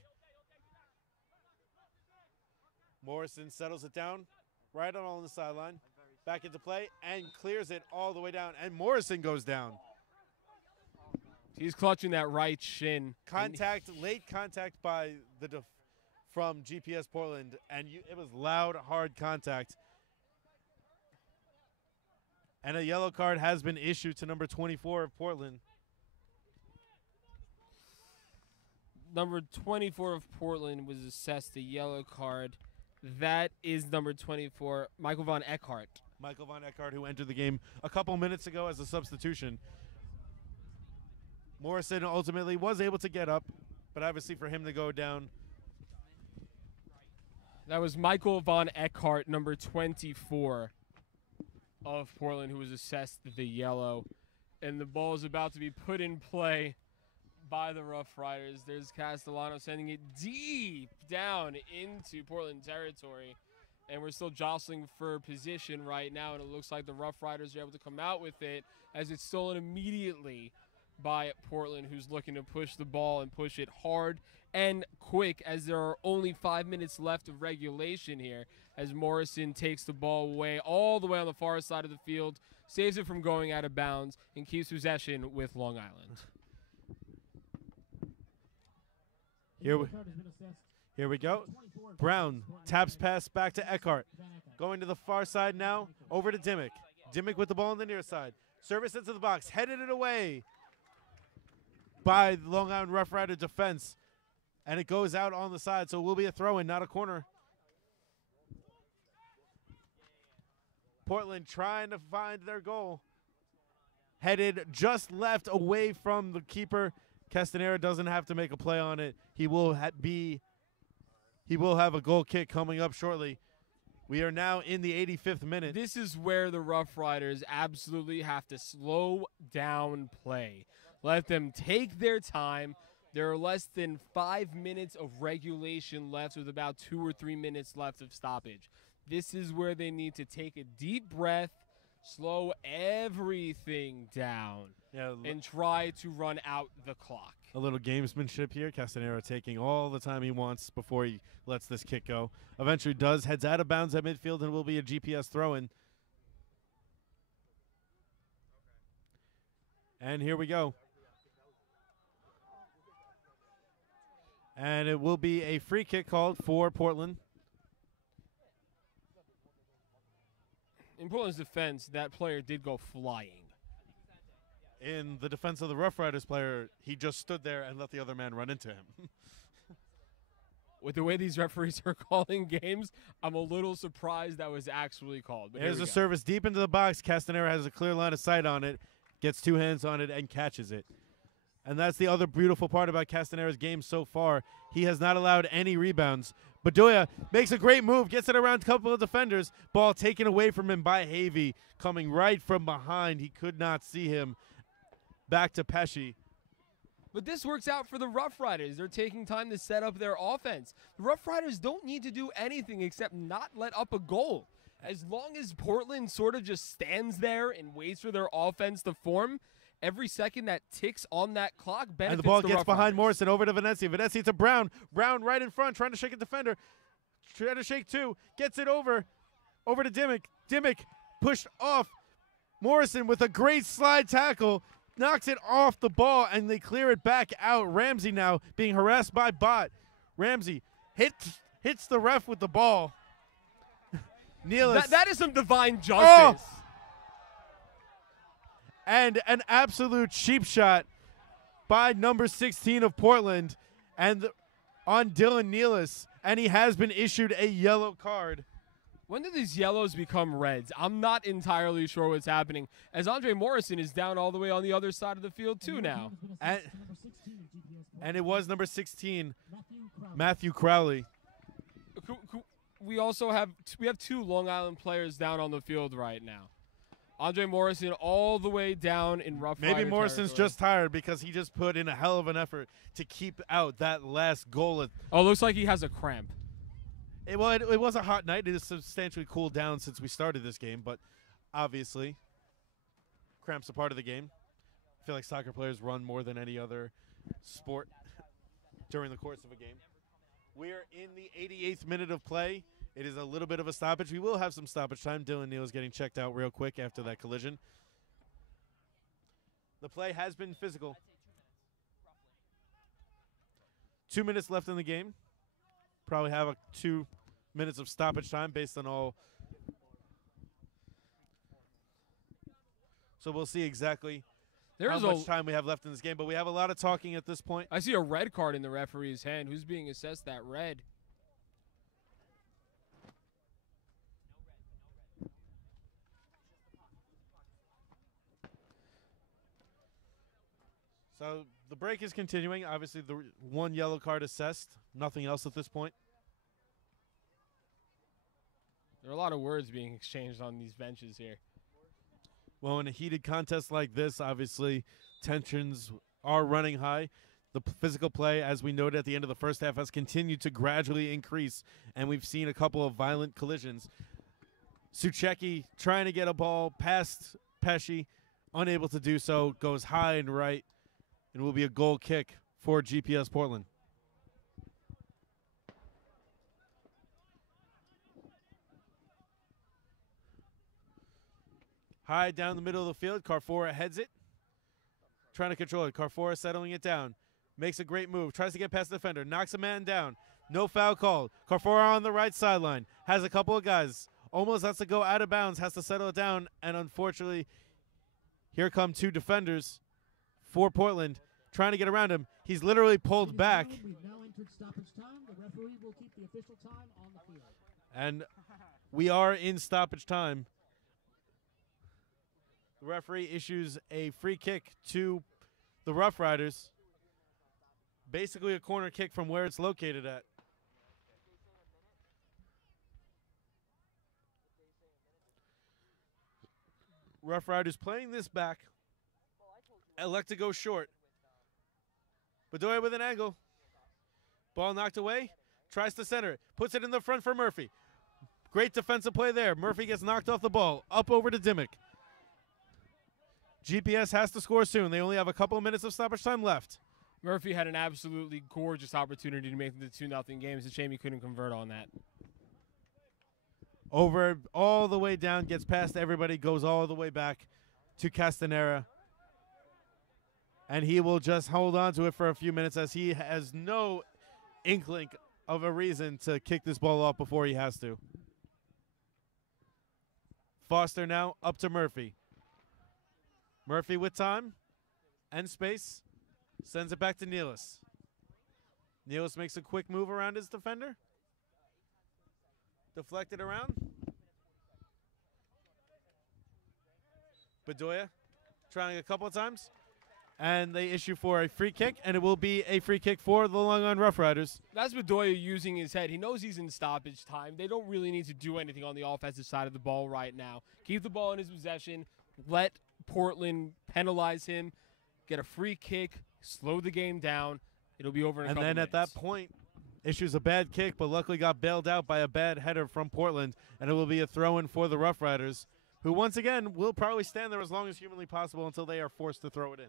Morrison settles it down, right on the sideline. Back into play and clears it all the way down. And Morrison goes down. He's clutching that right shin. Contact, late contact by from GPS Portland, and it was loud, hard contact. And a yellow card has been issued to number 24 of Portland. Number 24 of Portland was assessed a yellow card. That is number 24, Michael Von Eckhart. Michael Von Eckhart, who entered the game a couple minutes ago as a substitution. Morrison ultimately was able to get up, but obviously for him to go down. That was Michael Von Eckhart, number 24 of Portland, who was assessed the yellow. And the ball is about to be put in play by the Rough Riders. There's Castellano sending it deep down into Portland territory. And we're still jostling for position right now, and it looks like the Rough Riders are able to come out with it as it's stolen immediately by Portland, who's looking to push the ball and push it hard and quick, as there are only 5 minutes left of regulation here, as Morrison takes the ball away all the way on the far side of the field, saves it from going out of bounds, and keeps possession with Long Island. Here we go. Brown taps pass back to Eckhart. Going to the far side now, over to Dimmick. Dimmick with the ball on the near side. Service into the box, headed it away by the Long Island Rough Rider defense. And it goes out on the side, so it will be a throw-in, not a corner. Portland trying to find their goal. Headed just left away from the keeper. Castanera doesn't have to make a play on it. He will have a goal kick coming up shortly. We are now in the 85th minute. This is where the Rough Riders absolutely have to slow down play. Let them take their time. There are less than 5 minutes of regulation left with about 2 or 3 minutes left of stoppage. This is where they need to take a deep breath, slow everything down, and try to run out the clock. A little gamesmanship here. Castanera taking all the time he wants before he lets this kick go. Eventually heads out of bounds at midfield, and will be a GPS throw-in. And here we go. And it will be a free kick called for Portland. In Portland's defense, that player did go flying. In the defense of the Rough Riders player, he just stood there and let the other man run into him. With the way these referees are calling games, I'm a little surprised that was actually called. But there's a service deep into the box. Castanera has a clear line of sight on it, gets two hands on it, and catches it. And that's the other beautiful part about Castanera's game so far. He has not allowed any rebounds. Bedoya makes a great move, gets it around a couple of defenders. Ball taken away from him by Havey, coming right from behind. He could not see him. Back to Pesci. But this works out for the Rough Riders. They're taking time to set up their offense. The Rough Riders don't need to do anything except not let up a goal. As long as Portland sort of just stands there and waits for their offense to form, every second that ticks on that clock benefits and the ball the gets Rough behind Riders. Morrison over to Venezia. Venezia to Brown. Brown right in front, trying to shake a defender. Trying to shake two. Gets it over to Dimmick. Dimmick pushed off. Morrison with a great slide tackle. Knocks it off the ball, and they clear it back out. Ramsey now being harassed by Bott. Ramsey hits the ref with the ball. Nealis. That is some divine justice. Oh! And an absolute cheap shot by number 16 of Portland and on Dylan Nealis, and he has been issued a yellow card. When do these yellows become reds? I'm not entirely sure what's happening, as Andre Morrison is down all the way on the other side of the field too now. And it was number 16, Matthew Crowley. We also have two Long Island players down on the field right now. Andre Morrison all the way down in Rough Rider Maybe Morrison's territory. just tired because he just put in a hell of an effort to keep out that last goal. Oh, looks like he has a cramp. It was a hot night. It has substantially cooled down since we started this game, but obviously, cramps are part of the game. I feel like soccer players run more than any other sport during the course of a game. We're in the 88th minute of play. It is a little bit of a stoppage. We will have some stoppage time. Dylan Neal is getting checked out real quick after that collision. The play has been physical. 2 minutes left in the game. Probably have 2 minutes of stoppage time based on all. So we'll see exactly how much time we have left in this game. But we have a lot of talking at this point. I see a red card in the referee's hand. Who's being assessed that red? So the break is continuing. Obviously, the one yellow card assessed. Nothing else at this point. There are a lot of words being exchanged on these benches here. Well, in a heated contest like this, obviously, tensions are running high. The physical play, as we noted at the end of the first half, has continued to gradually increase, and we've seen a couple of violent collisions. Suchecki trying to get a ball past Pesci, unable to do so, goes high and right. and it will be a goal kick for GPS Portland. High down the middle of the field. Carfora heads it. Trying to control it. Carfora settling it down. Makes a great move. Tries to get past the defender. Knocks a man down. No foul called. Carfora on the right sideline. Has a couple of guys. Almost has to go out of bounds. Has to settle it down. And unfortunately, here come two defenders for Portland trying to get around him. He's literally pulled back. We've now entered stoppage time. The referee will keep the official time on the field. And we are in stoppage time. The referee issues a free kick to the Rough Riders. Basically a corner kick from where it's located at. Rough Riders playing this back. Elect to go short. Bedoya with an angle. Ball knocked away. Tries to center it. Puts it in the front for Murphy. Great defensive play there. Murphy gets knocked off the ball. Up over to Dimmick. GPS has to score soon. They only have a couple of minutes of stoppage time left. Murphy had an absolutely gorgeous opportunity to make the 2-0 game. It's a shame he couldn't convert on that. Over all the way down, gets past everybody, goes all the way back to Castanera. And he will just hold on to it for a few minutes as he has no inkling of a reason to kick this ball off before he has to. Foster now up to Murphy. Murphy with time and space. Sends it back to Nealis. Nealis makes a quick move around his defender. Deflected around. Bedoya trying a couple of times. And they issue for a free kick, and it will be a free kick for the Long Island Rough Riders. That's Bedoya using his head. He knows he's in stoppage time. They don't really need to do anything on the offensive side of the ball right now. Keep the ball in his possession. Let Portland penalize him. Get a free kick. Slow the game down. It'll be over in a couple And then minutes. at that point, issues a bad kick, but luckily got bailed out by a bad header from Portland, and it will be a throw-in for the Rough Riders, who once again will probably stand there as long as humanly possible until they are forced to throw it in.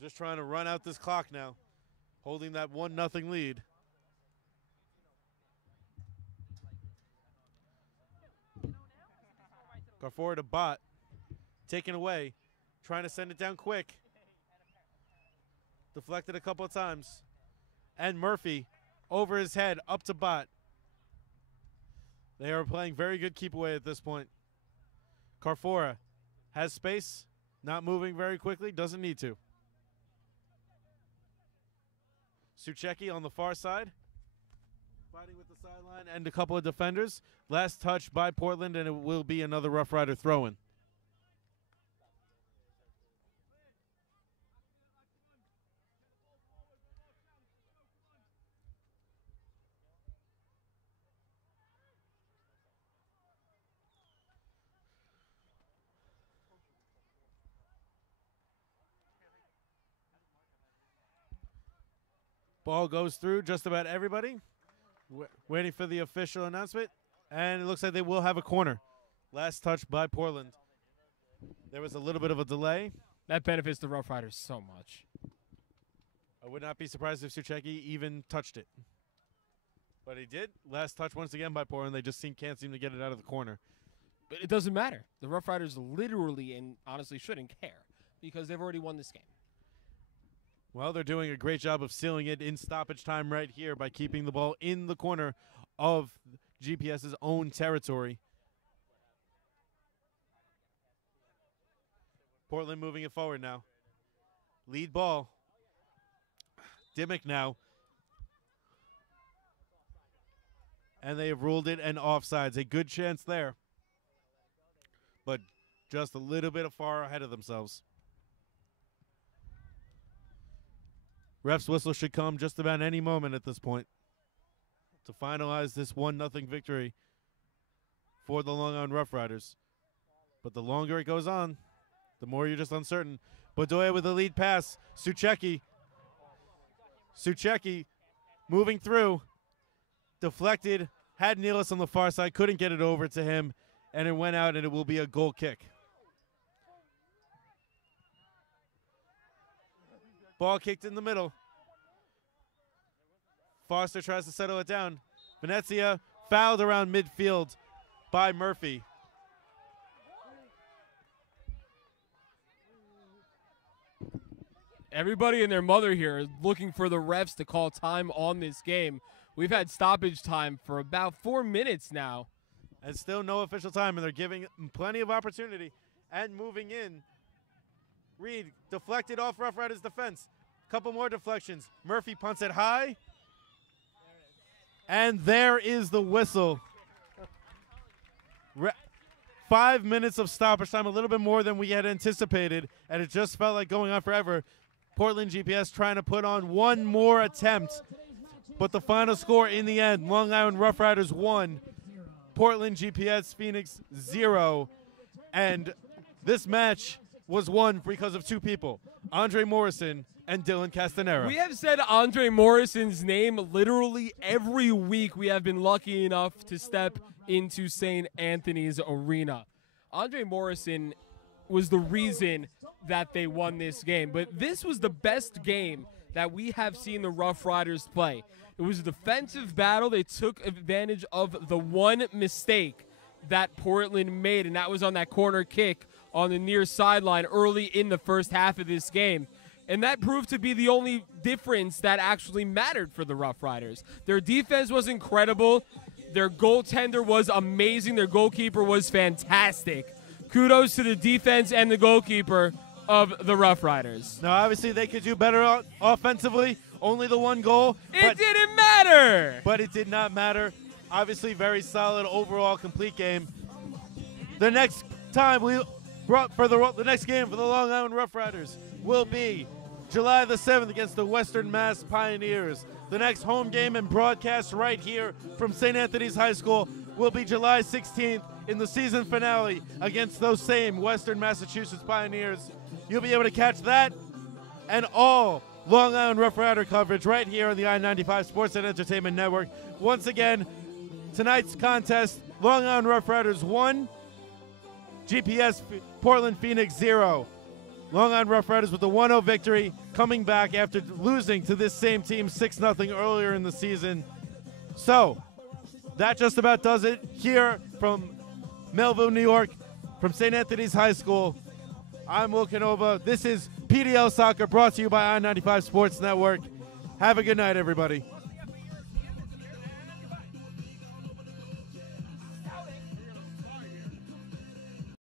Just trying to run out this clock now, holding that 1-0 lead. Carfora to Bot, taken away, trying to send it down quick. Deflected a couple of times. And Murphy over his head, up to Bot. They are playing very good keep away at this point. Carfora has space, not moving very quickly, doesn't need to. Suchecki on the far side, fighting with the sideline and a couple of defenders. Last touch by Portland, and it will be another Rough Rider throw-in. Ball goes through just about everybody. Waiting for the official announcement. And it looks like they will have a corner. Last touch by Portland. There was a little bit of a delay. That benefits the Rough Riders so much. I would not be surprised if Suchecki even touched it. But he did. Last touch once again by Portland. They just can't seem to get it out of the corner. But it doesn't matter. The Rough Riders literally and honestly shouldn't care because they've already won this game. Well, they're doing a great job of sealing it in stoppage time right here by keeping the ball in the corner of GPS's own territory. Portland moving it forward now. Lead ball. Dimmick now. And they have ruled it an offsides. A good chance there. But just a little bit far ahead of themselves. Ref's whistle should come just about any moment at this point to finalize this 1-0 victory for the Long Island Rough Riders. But the longer it goes on, the more you're just uncertain. Bedoya with the lead pass. Suchecki moving through. Deflected. Had Nealis on the far side. Couldn't get it over to him. And it went out, and it will be a goal kick. Ball kicked in the middle. Foster tries to settle it down. Venezia fouled around midfield by Murphy. Everybody and their mother here is looking for the refs to call time on this game. We've had stoppage time for about 4 minutes now. And still no official time, and they're giving plenty of opportunity and moving in. Reed deflected off Rough Riders' defense. Couple more deflections. Murphy punts it high. And there is the whistle. 5 minutes of stoppage time, a little bit more than we had anticipated, and it just felt like going on forever. Portland GPS trying to put on one more attempt, but the final score in the end, Long Island Rough Riders 1, Portland GPS Phoenix 0, and this match was won because of two people, Andre Morrison and Dylan Castanera. We have said Andre Morrison's name literally every week we have been lucky enough to step into St. Anthony's Arena. Andre Morrison was the reason that they won this game, but this was the best game that we have seen the Rough Riders play. It was a defensive battle. They took advantage of the one mistake that Portland made, and that was on that corner kick on the near sideline early in the first half of this game. And that proved to be the only difference that actually mattered for the Rough Riders. Their defense was incredible. Their goaltender was amazing. Their goalkeeper was fantastic. Kudos to the defense and the goalkeeper of the Rough Riders. Now, obviously, they could do better offensively. Only the one goal. It didn't matter. But it did not matter. Obviously, very solid overall complete game. The next time we brought for the next game for the Long Island Rough Riders will be July the 7th against the Western Mass Pioneers. The next home game and broadcast right here from St. Anthony's High School will be July 16th in the season finale against those same Western Massachusetts Pioneers. You'll be able to catch that and all Long Island Rough Rider coverage right here on the I-95 Sports and Entertainment Network. Once again, tonight's contest, Long Island Rough Riders 1, GPS Portland Phoenix 0. Long Island Rough Riders with a 1-0 victory, coming back after losing to this same team 6-0 earlier in the season. So, that just about does it here from Melville, New York, from St. Anthony's High School. I'm Will Canova. This is PDL Soccer, brought to you by I-95 Sports Network. Have a good night, everybody.